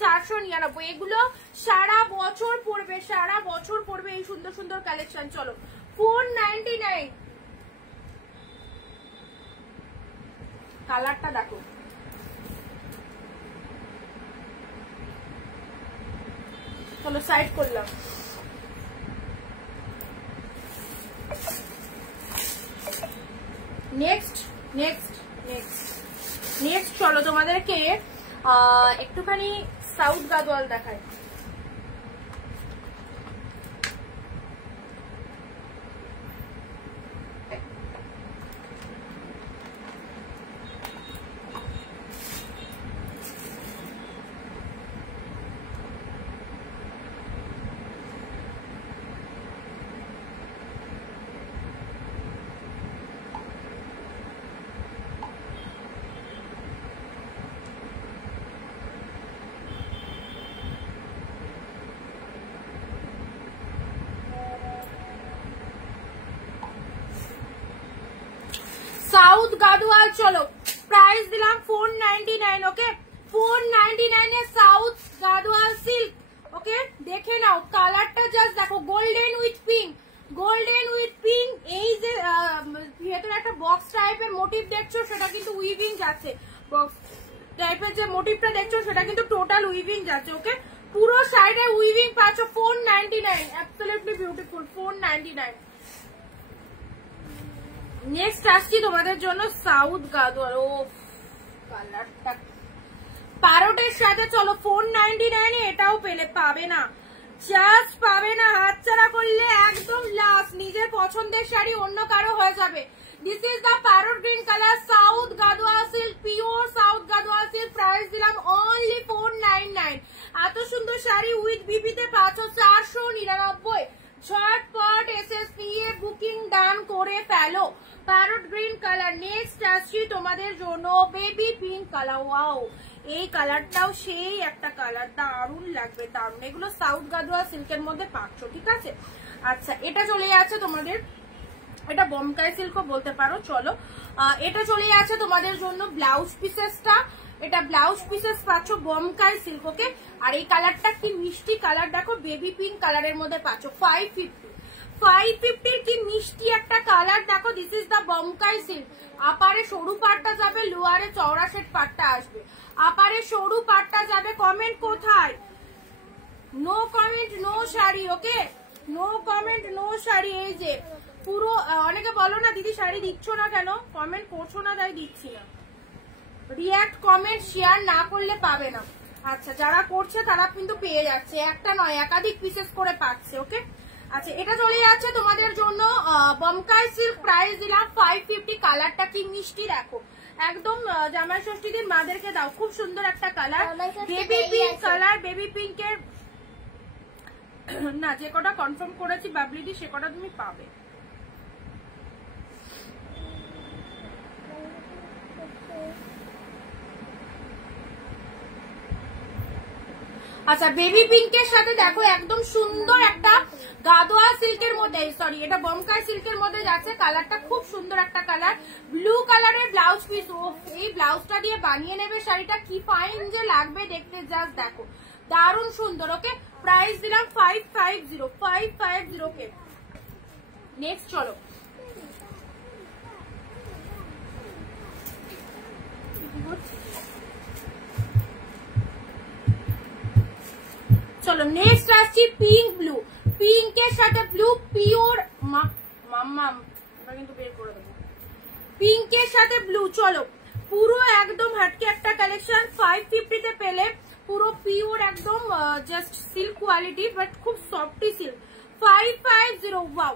499। এগুলো সারা বছর পড়বে, সারা বছর পড়বে এই সুন্দর সুন্দর কালেকশন। চলো, 499। কালারটা দেখো, চলো সাইড করলাম। নেক্সট নেক্সট নেক্সট নেক্সট চলো, তোমাদেরকে একটুখানি সাউথ গাদোয়াল দেখায়। সাউথ গাদোয়াল। চলো, প্রাইস দিলাম 499। ওকে, 499 এ সাউথ গাদোয়াল সিল্ক। ওকে, দেখে নাও কালারটা, জাস্ট দেখো, golden with pink, golden with pink. এই যে ভেতরে একটা বক্স টাইপের মোটিভ দেখছো, সেটা কিন্তু উইভিং যাচ্ছে। বক্স টাইপের যে মোটিভটা দেখছো, সেটা কিন্তু টোটাল উইভিং যাচ্ছে। ওকে, পুরো সাইডে উইভিং পাচ্ছ। 499, অ্যাবসলিউটলি বিউটিফুল। 499। নেক্সট আসছি তোমাদের জন্য সাউথ গাদোয়াল। ও কালারটা প্যারোটের সাথে, চলো 499 এ এটাও পেলে পাবে না, জাস্ট পাবে না। হাতছাড়া করলে একদম লাস্ট। নিজের পছন্দের শাড়ি অন্য কারো হয়ে যাবে। This is the parrot green colour, south Gadwal silk, pure south Gadwal silk. Price দিলাম অনলি 499। এত সুন্দর শাড়ি উইথ বিপিতে পাচ্ছ 499। ঝটপট এসএস নিয়ে বুকিং ডান করে ফেলো। Parrot green colour. নেক্সট আসছি তোমাদের জন্য বেবি পিঙ্ক কালার। ওয়াও, এই কালারটাও সেই একটা কালার, দারুণ লাগবে, দারুণ। এগুলো সাউথ গাদোয়াল সিল্কের মধ্যে পাচ্ছ, ঠিক আছে। আচ্ছা, এটা চলে যাচ্ছে তোমাদের, এটা বমকাই সিল্কও বলতে পারো। চলো, এটা চলে যাচ্ছে তোমাদের জন্য ব্লাউজ পিসেসটা। এটা ব্লাউজ পিসেস পাচ্ছ বমকাই সিল্ক। ওকে, আর এই কালারটা কি মিষ্টি কালার, দেখো, বেবি পিঙ্ক কালারের মধ্যে পাচ্ছ। 550 কি মিষ্টি একটা কালার, দেখো। This is the Bomkai silk. আপারে সরু পাটটা যাবে, লোয়ারে চওড়া সেট পাটটা আসবে। আপারে সরু পাটটা যাবে। কমেন্ট কোথায়? No comment no sari. Okay, no comment no sari. এই যে পুরো, অনেকে বলো না দিদি শাড়ি দিচ্ছ না কেন, কমেন্ট করছো না তাই দিচ্ছি না। রিয়াক্ট কমেন্ট শেয়ার না করলে পাবে না। আচ্ছা, যারা করছে তারা কিন্তু পেয়ে যাচ্ছে, একটা নয় একাধিক পিসেস করে পাচ্ছে। ওকে, আচ্ছা, এটা চলে যাচ্ছে তোমাদের জন্য বমকাই সিল্ক। প্রাইস দিলাম 550। কালারটা কি মিষ্টি দেখো, একদম জামাই ষষ্ঠী দিন মাদেরকে দাও। খুব সুন্দর একটা কালার, বেবি পিঙ্ক কালার। বেবি পিঙ্কের না, যে কটা কনফার্ম করেছি বাবলিদি, সে কটা তুমি পাবে। আচ্ছা, বেবি পিঙ্কের সাথে দেখো একদম সুন্দর একটা গাদোয়া সিল্কের মধ্যে, সরি এটা বমকাই সিল্কের মধ্যে যাচ্ছে। কালারটা খুব সুন্দর একটা কালার, ব্লু কালারের ব্লাউজ পিস। ও, এই ব্লাউজটা দিয়ে বানিয়ে নেবে শাড়িটা, কি ফাইন যে লাগবে দেখতে, জাস্ট দেখো, দারুণ সুন্দর। ওকে, প্রাইস দিলাম 550 কে। নেক্সট চলো, চলো নেক্সট আসছি পিঙ্ক ব্লু। পিঙ্কের সাথে ব্লু, পিওর মাম্মাম, এটা কিন্তু বের করে দেবো। পিঙ্কের সাথে ব্লু, চলো পুরো একদম হাটকে একটা কালেকশন। 550 তে পেলে, পুরো পিওর একদম জাস্ট সিল্ক কোয়ালিটি, বাট খুব সফটি সিল্ক। 550, ওয়াও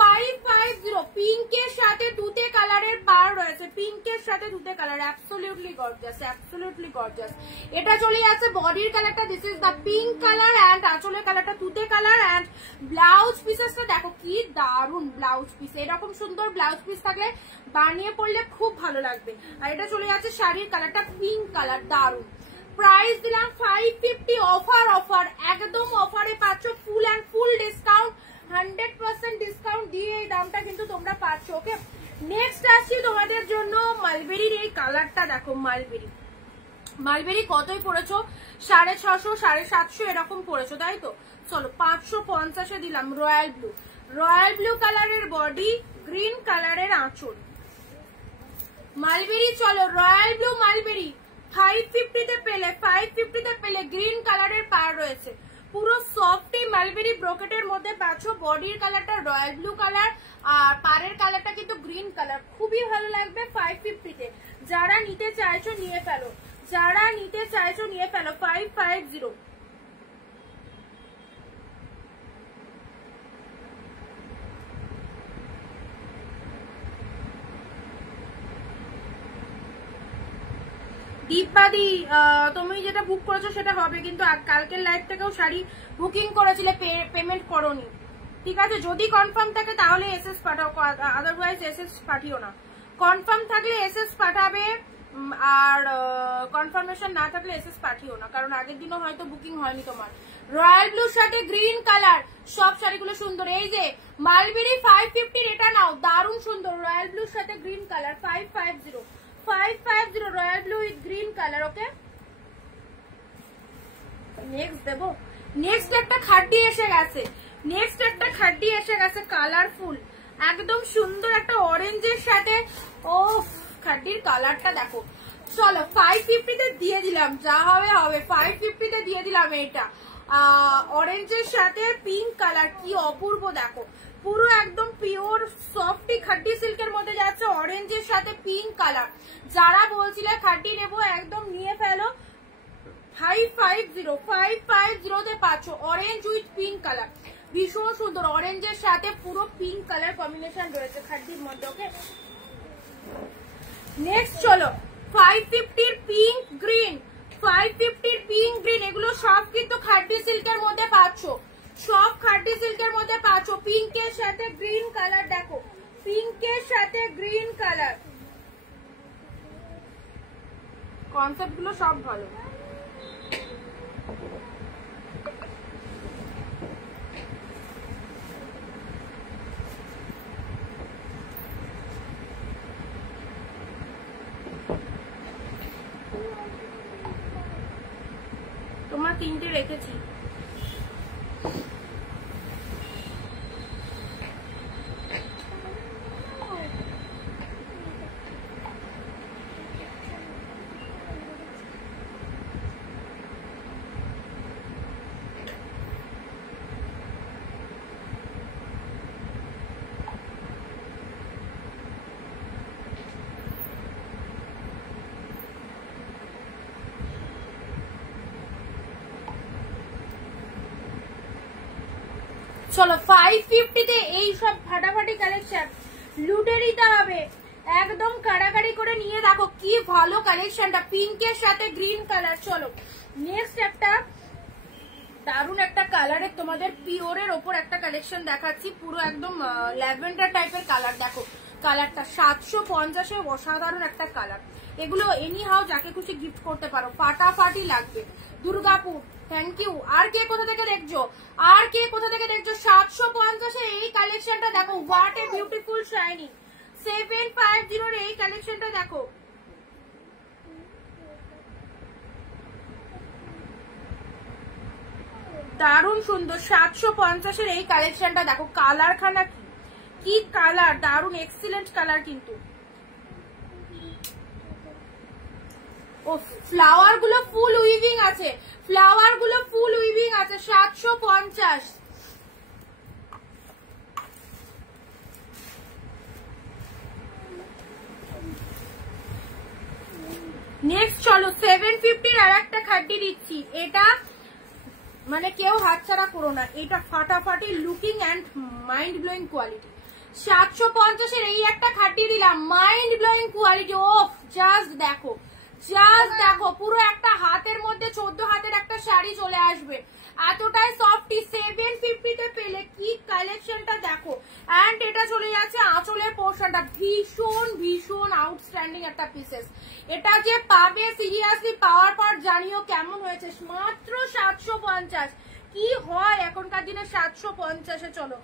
550। পিঙ্কের সাথে দুতে কালারের পার রয়েছে, পিঙ্কের সাথে দুতে colour, absolutely gorgeous, absolutely gorgeous. এটা চলে যাচ্ছে বডির কালারটা, this is the pink colour, and আঁচলের কালারটা তুতে কালার। এন্ড ব্লাউজ পিসেসটা দেখো কি দারুন ব্লাউজ পিস। এরকম সুন্দর ব্লাউজ পিস থাকলে বানিয়ে পড়লে খুব ভালো লাগবে। আর এটা চলে যাচ্ছে শাড়ির কালারটা পিঙ্ক কালার, দারুন। প্রাইস দিলাম 550। অফার একদম অফারে পাচ্ছ, full and full discount, 100% discount দিয়ে এই দামটা কিন্তু তোমরা পাচ্ছ। ওকে, নেক্সট আসছি তোমাদের জন্য মালবেরির এই কালারটা দেখো। মালবেরি কতই পড়েছো? 650, 750 এরকম পড়েছো, তাই তো? চলো 550 এ দিলাম। রয়্যাল ব্লু কালারের বডি, গ্রিন কালারের আঁচল, মালবেরি। চলো রয়্যাল ব্লু মালবেরি 550 তে পেলে, 550 তে পেলে। গ্রিন কালারের পার রয়েছে, পুরো সফটি মালবেরি ব্রোকেটের মধ্যে পাচ্ছ। বডির কালারটা রয়্যাল ব্লু কালার, আর পারের কালারটা কিন্তু গ্রিন কালার। খুবই ভালো লাগবে 550 তে। যারা নিতে চাইছো নিয়ে ফেলো, 550। দীপাদি, তুমি যেটা বুক করেছো সেটা হবে, কিন্তু কালকের লাইভ থেকেও শাড়ি বুকিং করেছিলে, পেমেন্ট করোনি, ঠিক আছে? যদি কনফার্ম থাকে তাহলে এসএস পাঠাও, আদারওয়াইজ এসএস পাঠিও না। কনফার্ম থাকলে এসএস পাঠাবে, আর কনফার্মেশন না থাকলে এসএস পাঠিও না, কারণ আগের দিনও হয়তো বুকিং হয়নি তোমার। রয়্যাল ব্লুর সাথে গ্রিন কালার, সব শাড়িগুলো সুন্দর। এই যে মালবেরি 550, এটা নাও, দারুণ সুন্দর। রয়্যাল ব্লুর সাথে green colour, 550 royal blue with green colour. Okay, next দেবো। নেক্সট একটা খাড্ডি এসে গেছে, নেক্সট একটা খাড্ডি এসে গেছে কালারফুল, একদম সুন্দর একটা অরেঞ্জের সাথে। ও খাড্ডির কালারটা দেখো। চলো 550 তে দিয়ে দিলাম, যা হবে হবে, 550 তে দিয়ে দিলাম। এটা অরেঞ্জের সাথে পিঙ্ক কালার, কি অপূর্ব দেখো, পুরো একদম পিওর সফটি খাড্ডি সিল্কের মধ্যে যাচ্ছে, অরেঞ্জের সাথে পিঙ্ক কালার। যারা বলছিলে খাড্ডি নেবো একদম নিয়ে ফেলো। 550 তে পাচ্ছ অরেঞ্জ উইথ পিঙ্ক কালার, ভীষণ সুন্দর। অরেঞ্জের সাথে পুরো পিঙ্ক কালার কম্বিনেশন রয়েছে খাড্ডির মধ্যে। ওকে নেক্সট চলো 550 পিঙ্ক গ্রিন, 550 পিঙ্ক গ্রিন, এগুলো সব কিন্তু খাড্ডি সিল্কের মধ্যে পাচ্ছ, সব খাড্ডি সিল্কের মধ্যে পাচ্ছ। পিঙ্কের সাথে গ্রিন কালার দেখো, পিঙ্কের সাথে গ্রিন কালার, কনসেপ্ট গুলো সব ভালো। তোমার 3টে রেখেছি। চলো 550 তে এই সব ফাটাফাটি কালেকশন লুটে নিতে হবে, একদম কাড়াকাড়ি করে নিয়ে দেখো কি ভালো কালেকশনটা, পিঙ্কের সাথে গ্রিন কালার। চলো নেক্সট একটা দারুন একটা কালারের তোমাদের পিওরের ওপর একটা কালেকশন দেখাচ্ছি, পুরো একদম ল্যাভেন্ডার টাইপের কালার। দেখো কালারটা 750 এ অসাধারণ একটা কালার। এগুলো এনি হাউ যাকে খুশি গিফট করতে পারো, ফাটাফাটি লাগবে। Durgapur, thank you. আর কে কোথা থেকে দেখছো, আর কে কোথা থেকে দেখছো? 750 এ এই কালেকশনটা দেখো, হোয়াট এ বিউটিফুল শাইনিং। 750 এর এই কালেকশনটা দেখো, দারুণ সুন্দর। 750 এর এই কালেকশনটা দেখো, কালার খানা কি কালার, দারুণ এক্সিলেন্ট কালার কিন্তু। ও ফ্লাওয়ার গুলো ফুল উইভিং আছে, ফ্লাওয়ার গুলো ফুল উইভিং আছে। 750। নেক্সট চলো 750 আর একটা খাড্ডি দিচ্ছি, এটা মানে কেউ হাতছাড়া করো না, এটা ফাটাফাটি looking and mind blowing quality. 750 এর এই একটা খাড্ডি দিলাম, মাইন্ড ব্লোয়িং কোয়ালিটি। ও জাস্ট দেখো, জাস্ট দেখো, পুরো একটা হাতের মধ্যে 14 হাতের একটা শাড়ি চলে আসবে, এতটাই সফটি। 750 তে পেলে কি কালেকশনটা দেখো। এন্ড এটা চলে যাচ্ছে আঁচলের পোর্শনটা, ভীষণ ভীষণ আউটস্ট্যান্ডিং একটা পিসেস। এটা যে পাবে সিরিয়াসলি পাওয়ার পর জানিও কেমন হয়েছে। মাত্র 750। কি হয় এখনকার দিনে 750 এ। চলো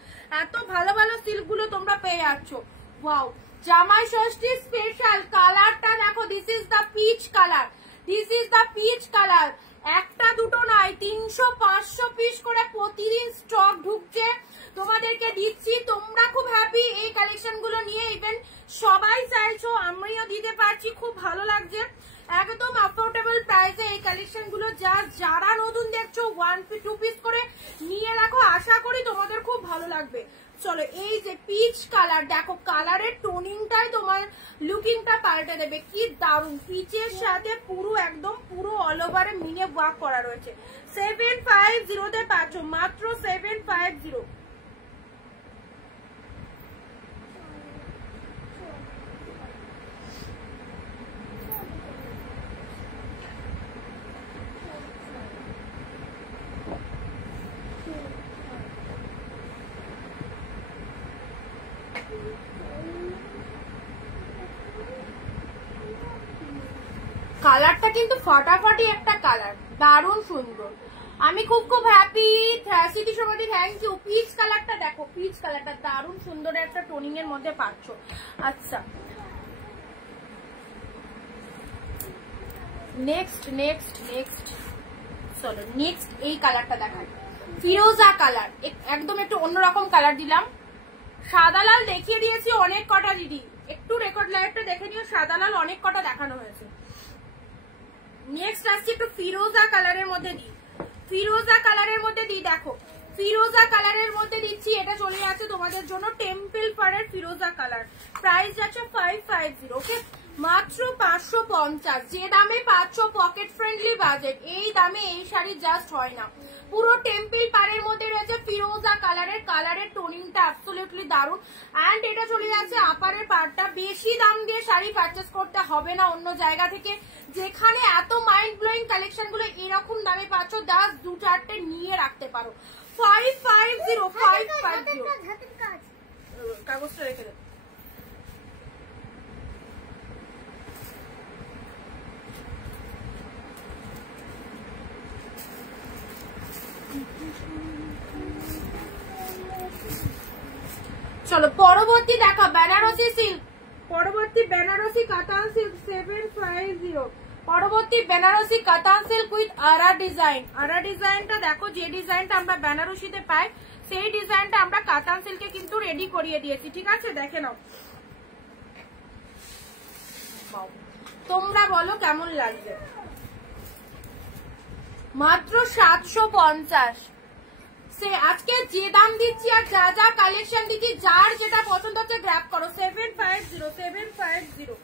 এত ভালো ভালো সিল্ক গুলো তোমরা পেয়ে যাচ্ছ। ওয়াও, জামাই ষষ্ঠী স্পেশাল কালারটা দেখো, this is the peach colour, this is the peach colour. একটা দুটো নয়, 300-500 পিস করে প্রতিদিন স্টক ঢুকছে, তোমাদেরকে দিচ্ছি। তোমরা খুব হ্যাপি এই কালেকশন গুলো নিয়ে, ইভেন সবাই চাইছো, আমিও দিতে পারছি, খুব ভালো লাগছে। একদম অ্যাফোর্ডেবল প্রাইসে এই কালেকশন গুলো, যারা নতুন দেখছো 1-2 পিস করে নিয়ে রাখো, আশা করি তোমাদের খুব ভালো লাগবে। চলো এই যে পিচ কালার দেখো, কালারের টোনিংটাই তোমার লুকিংটা পাল্টে দেবে, কি দারুন। পিচের সাথে পুরো একদম পুরো অল ওভারে মিনে ওয়ার্ক করা রয়েছে। 750 তে পাচ্ছ, মাত্র 750। কালারটা কিন্তু ফাটাফাটি একটা কালার, দারুণ সুন্দর। আমি খুব খুব হ্যাপি। স্মৃতি সমাধি, থ্যাংক ইউ। পিচ কালারটা দেখো, পিচ কালারটা দারুণ সুন্দর একটা টোনিং এর মধ্যে পাচ্ছ। আচ্ছা নেক্সট নেক্সট নেক্সট চলো নেক্সট এই কালারটা দেখাই, ফিরোজা কালার, একদম একটু অন্যরকম কালার দিলাম। সাদা লাল দেখিয়ে দিয়েছি অনেক কটা দিদি, একটু রেকর্ড লাইভটা দেখে নিও, সাদা লাল অনেক কটা দেখানো হয়েছে। নেক্সট আসছি একটু ফিরোজা কালারের মধ্যে দিই, ফিরোজা কালারের মধ্যে দিই, দেখো ফিরোজা কালারের মধ্যে দিচ্ছি, এটা চলে যাচ্ছে তোমাদের জন্য টেম্পল পাড়ের ফিরোজা কালার, প্রাইস যাচ্ছে 550, ওকে মাত্র 550। যে দামে পাচ্ছ পকেট ফ্রেন্ডলি বাজেট, এই দামে এই শাড়ি জাস্ট হয় না। পুরো টেম্পল পাড়ের মধ্যে রয়েছে ফিরোজা কালারের টোনিংটা অ্যাবসলিউটলি দারুণ। অ্যান্ড এটা চলে যাচ্ছে আপারের পার্টটা, বেশি দাম দিয়ে শাড়ি পারচেস করতে হবে না অন্য জায়গা থেকে, যেখানে এত মাইন্ড ব্লোয়িং কালেকশন গুলো এরকম দামে পাচ্ছ, জাস্ট 2-4টে নিয়ে রাখতে পারো। 550 কাগজটা রেখে দেব। চলো পরবর্তী দেখা বেনারসি সিল্ক, পরবর্তী বেনারসি কাতান সিল্ক 750, পরবর্তী বেনারসি কাতান সিল্ক উইথ আরা ডিজাইন। আরা ডিজাইনটা দেখো, যে ডিজাইনটা আমরা বেনারসিতে পাই সেই ডিজাইনটা আমরা কাতান সিল্কে কিন্তু রেডি করিয়ে দিয়েছি, ঠিক আছে দেখে নাও। তোমরা বলো কেমন লাগবে, মাত্র 750। সে আজকে যে দাম দিচ্ছি আর যা যা কালেকশন দিচ্ছি, যার যেটা পছন্দ হচ্ছে গ্র্যাব করো। 750।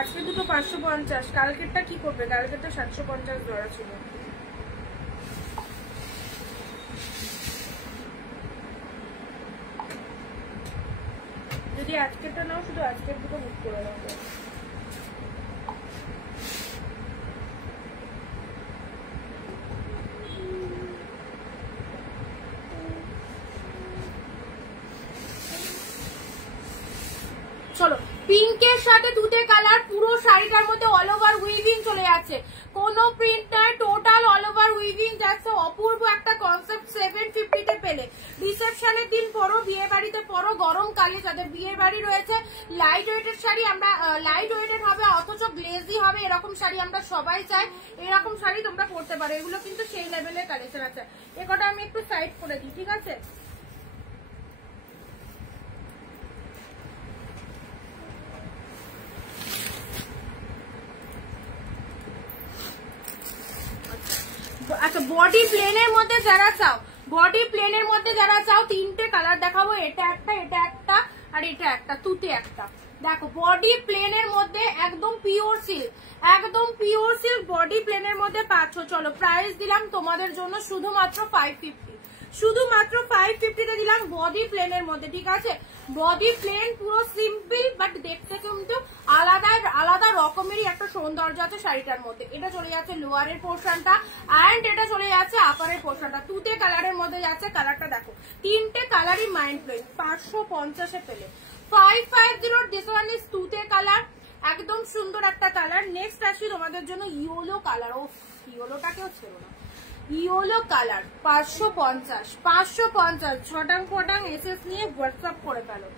আজকে দুটো 550, কালকেরটা কি করবে, কালকেরটা 750 ধরা ছিল। যদি আজকেরটা নাও, শুধু আজকের দুটো বুক করে দাও। চলো পিঙ্কের সাথে তুতে কালার, পুরো শাড়িটার মধ্যে অল ওভার উইভিং চলে যাচ্ছে, কোনো প্রিন্ট নয়, টোটাল অল ওভার উইভিং যাচ্ছে। অপূর্ব একটা কনসেপ্ট 750 পেলে রিসেপশনের দিন পরো, বিয়ে বাড়িতে পরো, গরমকালে যাদের বিয়ে বাড়ি রয়েছে, লাইট ওয়েটের শাড়ি আমরা, লাইট ওয়েটেড হবে অথচ গ্লেজি হবে, এরকম শাড়ি আমরা সবাই চাই, এরকম শাড়ি তোমরা পরতে পারো। এগুলো কিন্তু সেই লেভেলের কালেকশন আছে। এ কটা আমি একটু সাইড করে দিই, ঠিক আছে। আচ্ছা বডি প্লেনের মধ্যে যারা চাও, বডি প্লেনের মধ্যে যারা চাও, তিনটে কালার দেখাবো, এটা একটা, এটা একটা আর এটা একটা, তুতে একটা। দেখো বডি প্লেনের মধ্যে একদম পিওর সিল্ক, একদম পিওর সিল্ক বডি প্লেনের মধ্যে পাচ্ছ। চলো প্রাইস দিলাম তোমাদের জন্য শুধুমাত্র 550, শুধুমাত্র 550 দিলাম বডি প্লেনের মধ্যে, ঠিক আছে। বডি প্লেন পুরো সিম্পল, বাট দেখতে কিন্তু আলাদা আলাদা রকমেরই একটা সৌন্দর্য আছে শাড়িটার মধ্যে। এটা চলে যাচ্ছে লোয়ারের পোর্শনটা, অ্যান্ড এটা চলে যাচ্ছে আপারের পোর্শনটা, তুতে কালারের মধ্যে যাচ্ছে। কালারটা দেখো, তিনটে কালারই মাইন্ড ব্লোয়িং। 550 পেলে 550। দিস ওয়ান ইজ তুতে কালার, একদম সুন্দর একটা কালার। নেক্সট আসি তোমাদের জন্য ইয়েলো কালার। ও ইয়েলোটাকেও ছিল না, ইয়েলো কালার 550 ছটাং ফটাং এসএস নিয়ে হোয়াটসঅ্যাপ করে ফেলো।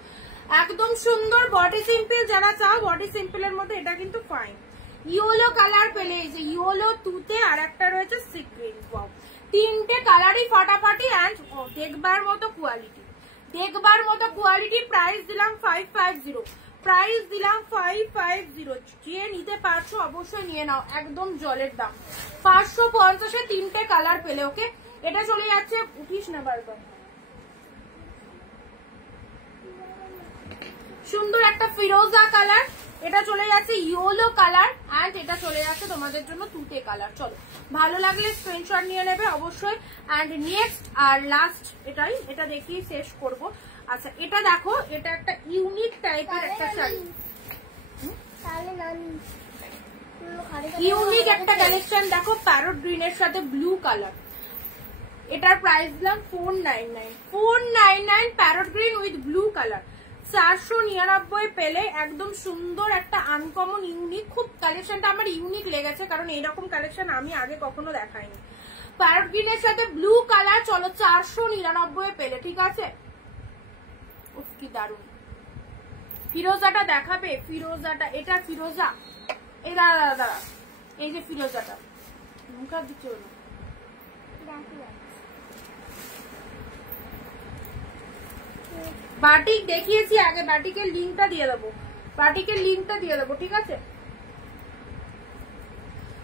একদম সুন্দর বডি সিম্পল যারা চাও, বডি সিম্পলের মধ্যে এটা কিন্তু ফাইন। ইয়েলো কালার পেলে, এই যে ইয়েলো তুতে, আর একটা রয়েছে সি গ্রিন। ওয়াও, তিনটে কালারই ফাটাফাটি অ্যান্ড দেখবার মতো কোয়ালিটি, দেখবার মতো কোয়ালিটি। প্রাইস দিলাম 550, প্রাইস দিলাম 550। যে নিতে পারছো অবশ্যই নিয়ে নাও, একদম জলের দাম। 550-এ তিনটে কালার পেলে, ওকে। এটা চলে যাচ্ছে, উঠিস না বারবার, সুন্দর একটা ফিরোজা কালার। এটা চলে যাচ্ছে ইয়েলো কালার, অ্যান্ড এটা চলে যাচ্ছে তোমাদের জন্য তুতে কালার। চলো ভালো লাগলে স্ক্রিনশট নিয়ে নেবে অবশ্যই। অ্যান্ড নেক্সট আর লাস্ট এটাই, এটা দেখিয়ে শেষ করব। আচ্ছা এটা দেখো, এটা একটা ইউনিক টাইপের একটা শাড়ি, ইউনিক একটা কালেকশন। দেখো প্যারট গ্রিনের সাথে ব্লু কালার, এটার প্রাইস দিলাম 499 parrot green with blue colour. 499 পেলে একদম সুন্দর একটা আনকমন ইউনিক, খুব কালেকশনটা আমার ইউনিক লেগেছে, কারণ এরকম কালেকশন আমি আগে কখনো দেখাইনি। প্যারট গ্রিনের সাথে ব্লু কালার চলো 499 পেলে, ঠিক আছে? উফ কি দারুন। ফিরোজাটা দেখাবে? ফিরোজাটা, এটা ফিরোজা, এই দাঁড়া দাঁড়া, এই যে ফিরোজাটা মুখা দিচ্ছে হলো। বাটিক দেখিয়েছি আগে, বাটিকের লিঙ্কটা দিয়ে দেবো, বাটিকের লিঙ্কটা দিয়ে দেবো, ঠিক আছে?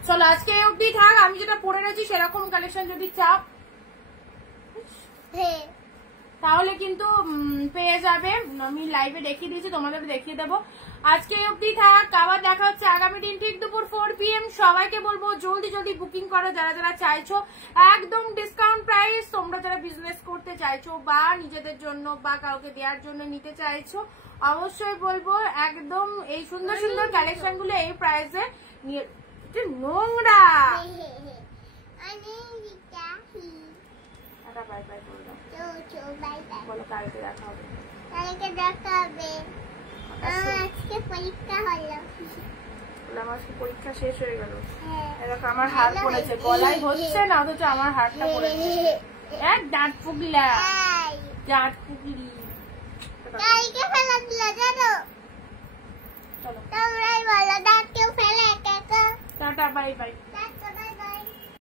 চলো আজকে অব্দি থাক, আমি যেটা পরে রয়েছি সেরকম কালেকশন যদি চাও তাহলে কিন্তু পেয়ে যাবে। আমি লাইভে দেখিয়ে দিয়েছি, তোমাদের দেখিয়ে দেবো। আজকে অব্দি থাক, আবার দেখা হচ্ছে আগামী দিন ঠিক দুপুর 4 PM। সবাইকে বলবো জলদি জলদি বুকিং করো যারা যারা চাইছো, একদম ডিসকাউন্ট প্রাইস। তোমরা যারা বিজনেস করতে চাইছো বা নিজেদের জন্য বা কাউকে দেওয়ার জন্য নিতে চাইছো, অবশ্যই বলবো একদম এই সুন্দর সুন্দর কালেকশন গুলো এই প্রাইসে নিয়ে। নোংরা বাই বাই বলো, কালকে দেখা হবে। আমার পরীক্ষা শেষ হয়ে গেল, দেখো আমার হাত পড়েছে, গলায় হচ্ছে না অথচ আমার হাতটা পড়েছে। এক দাঁত পুগলা, দাঁত পুগলি। চলো টাটা বাই বাই।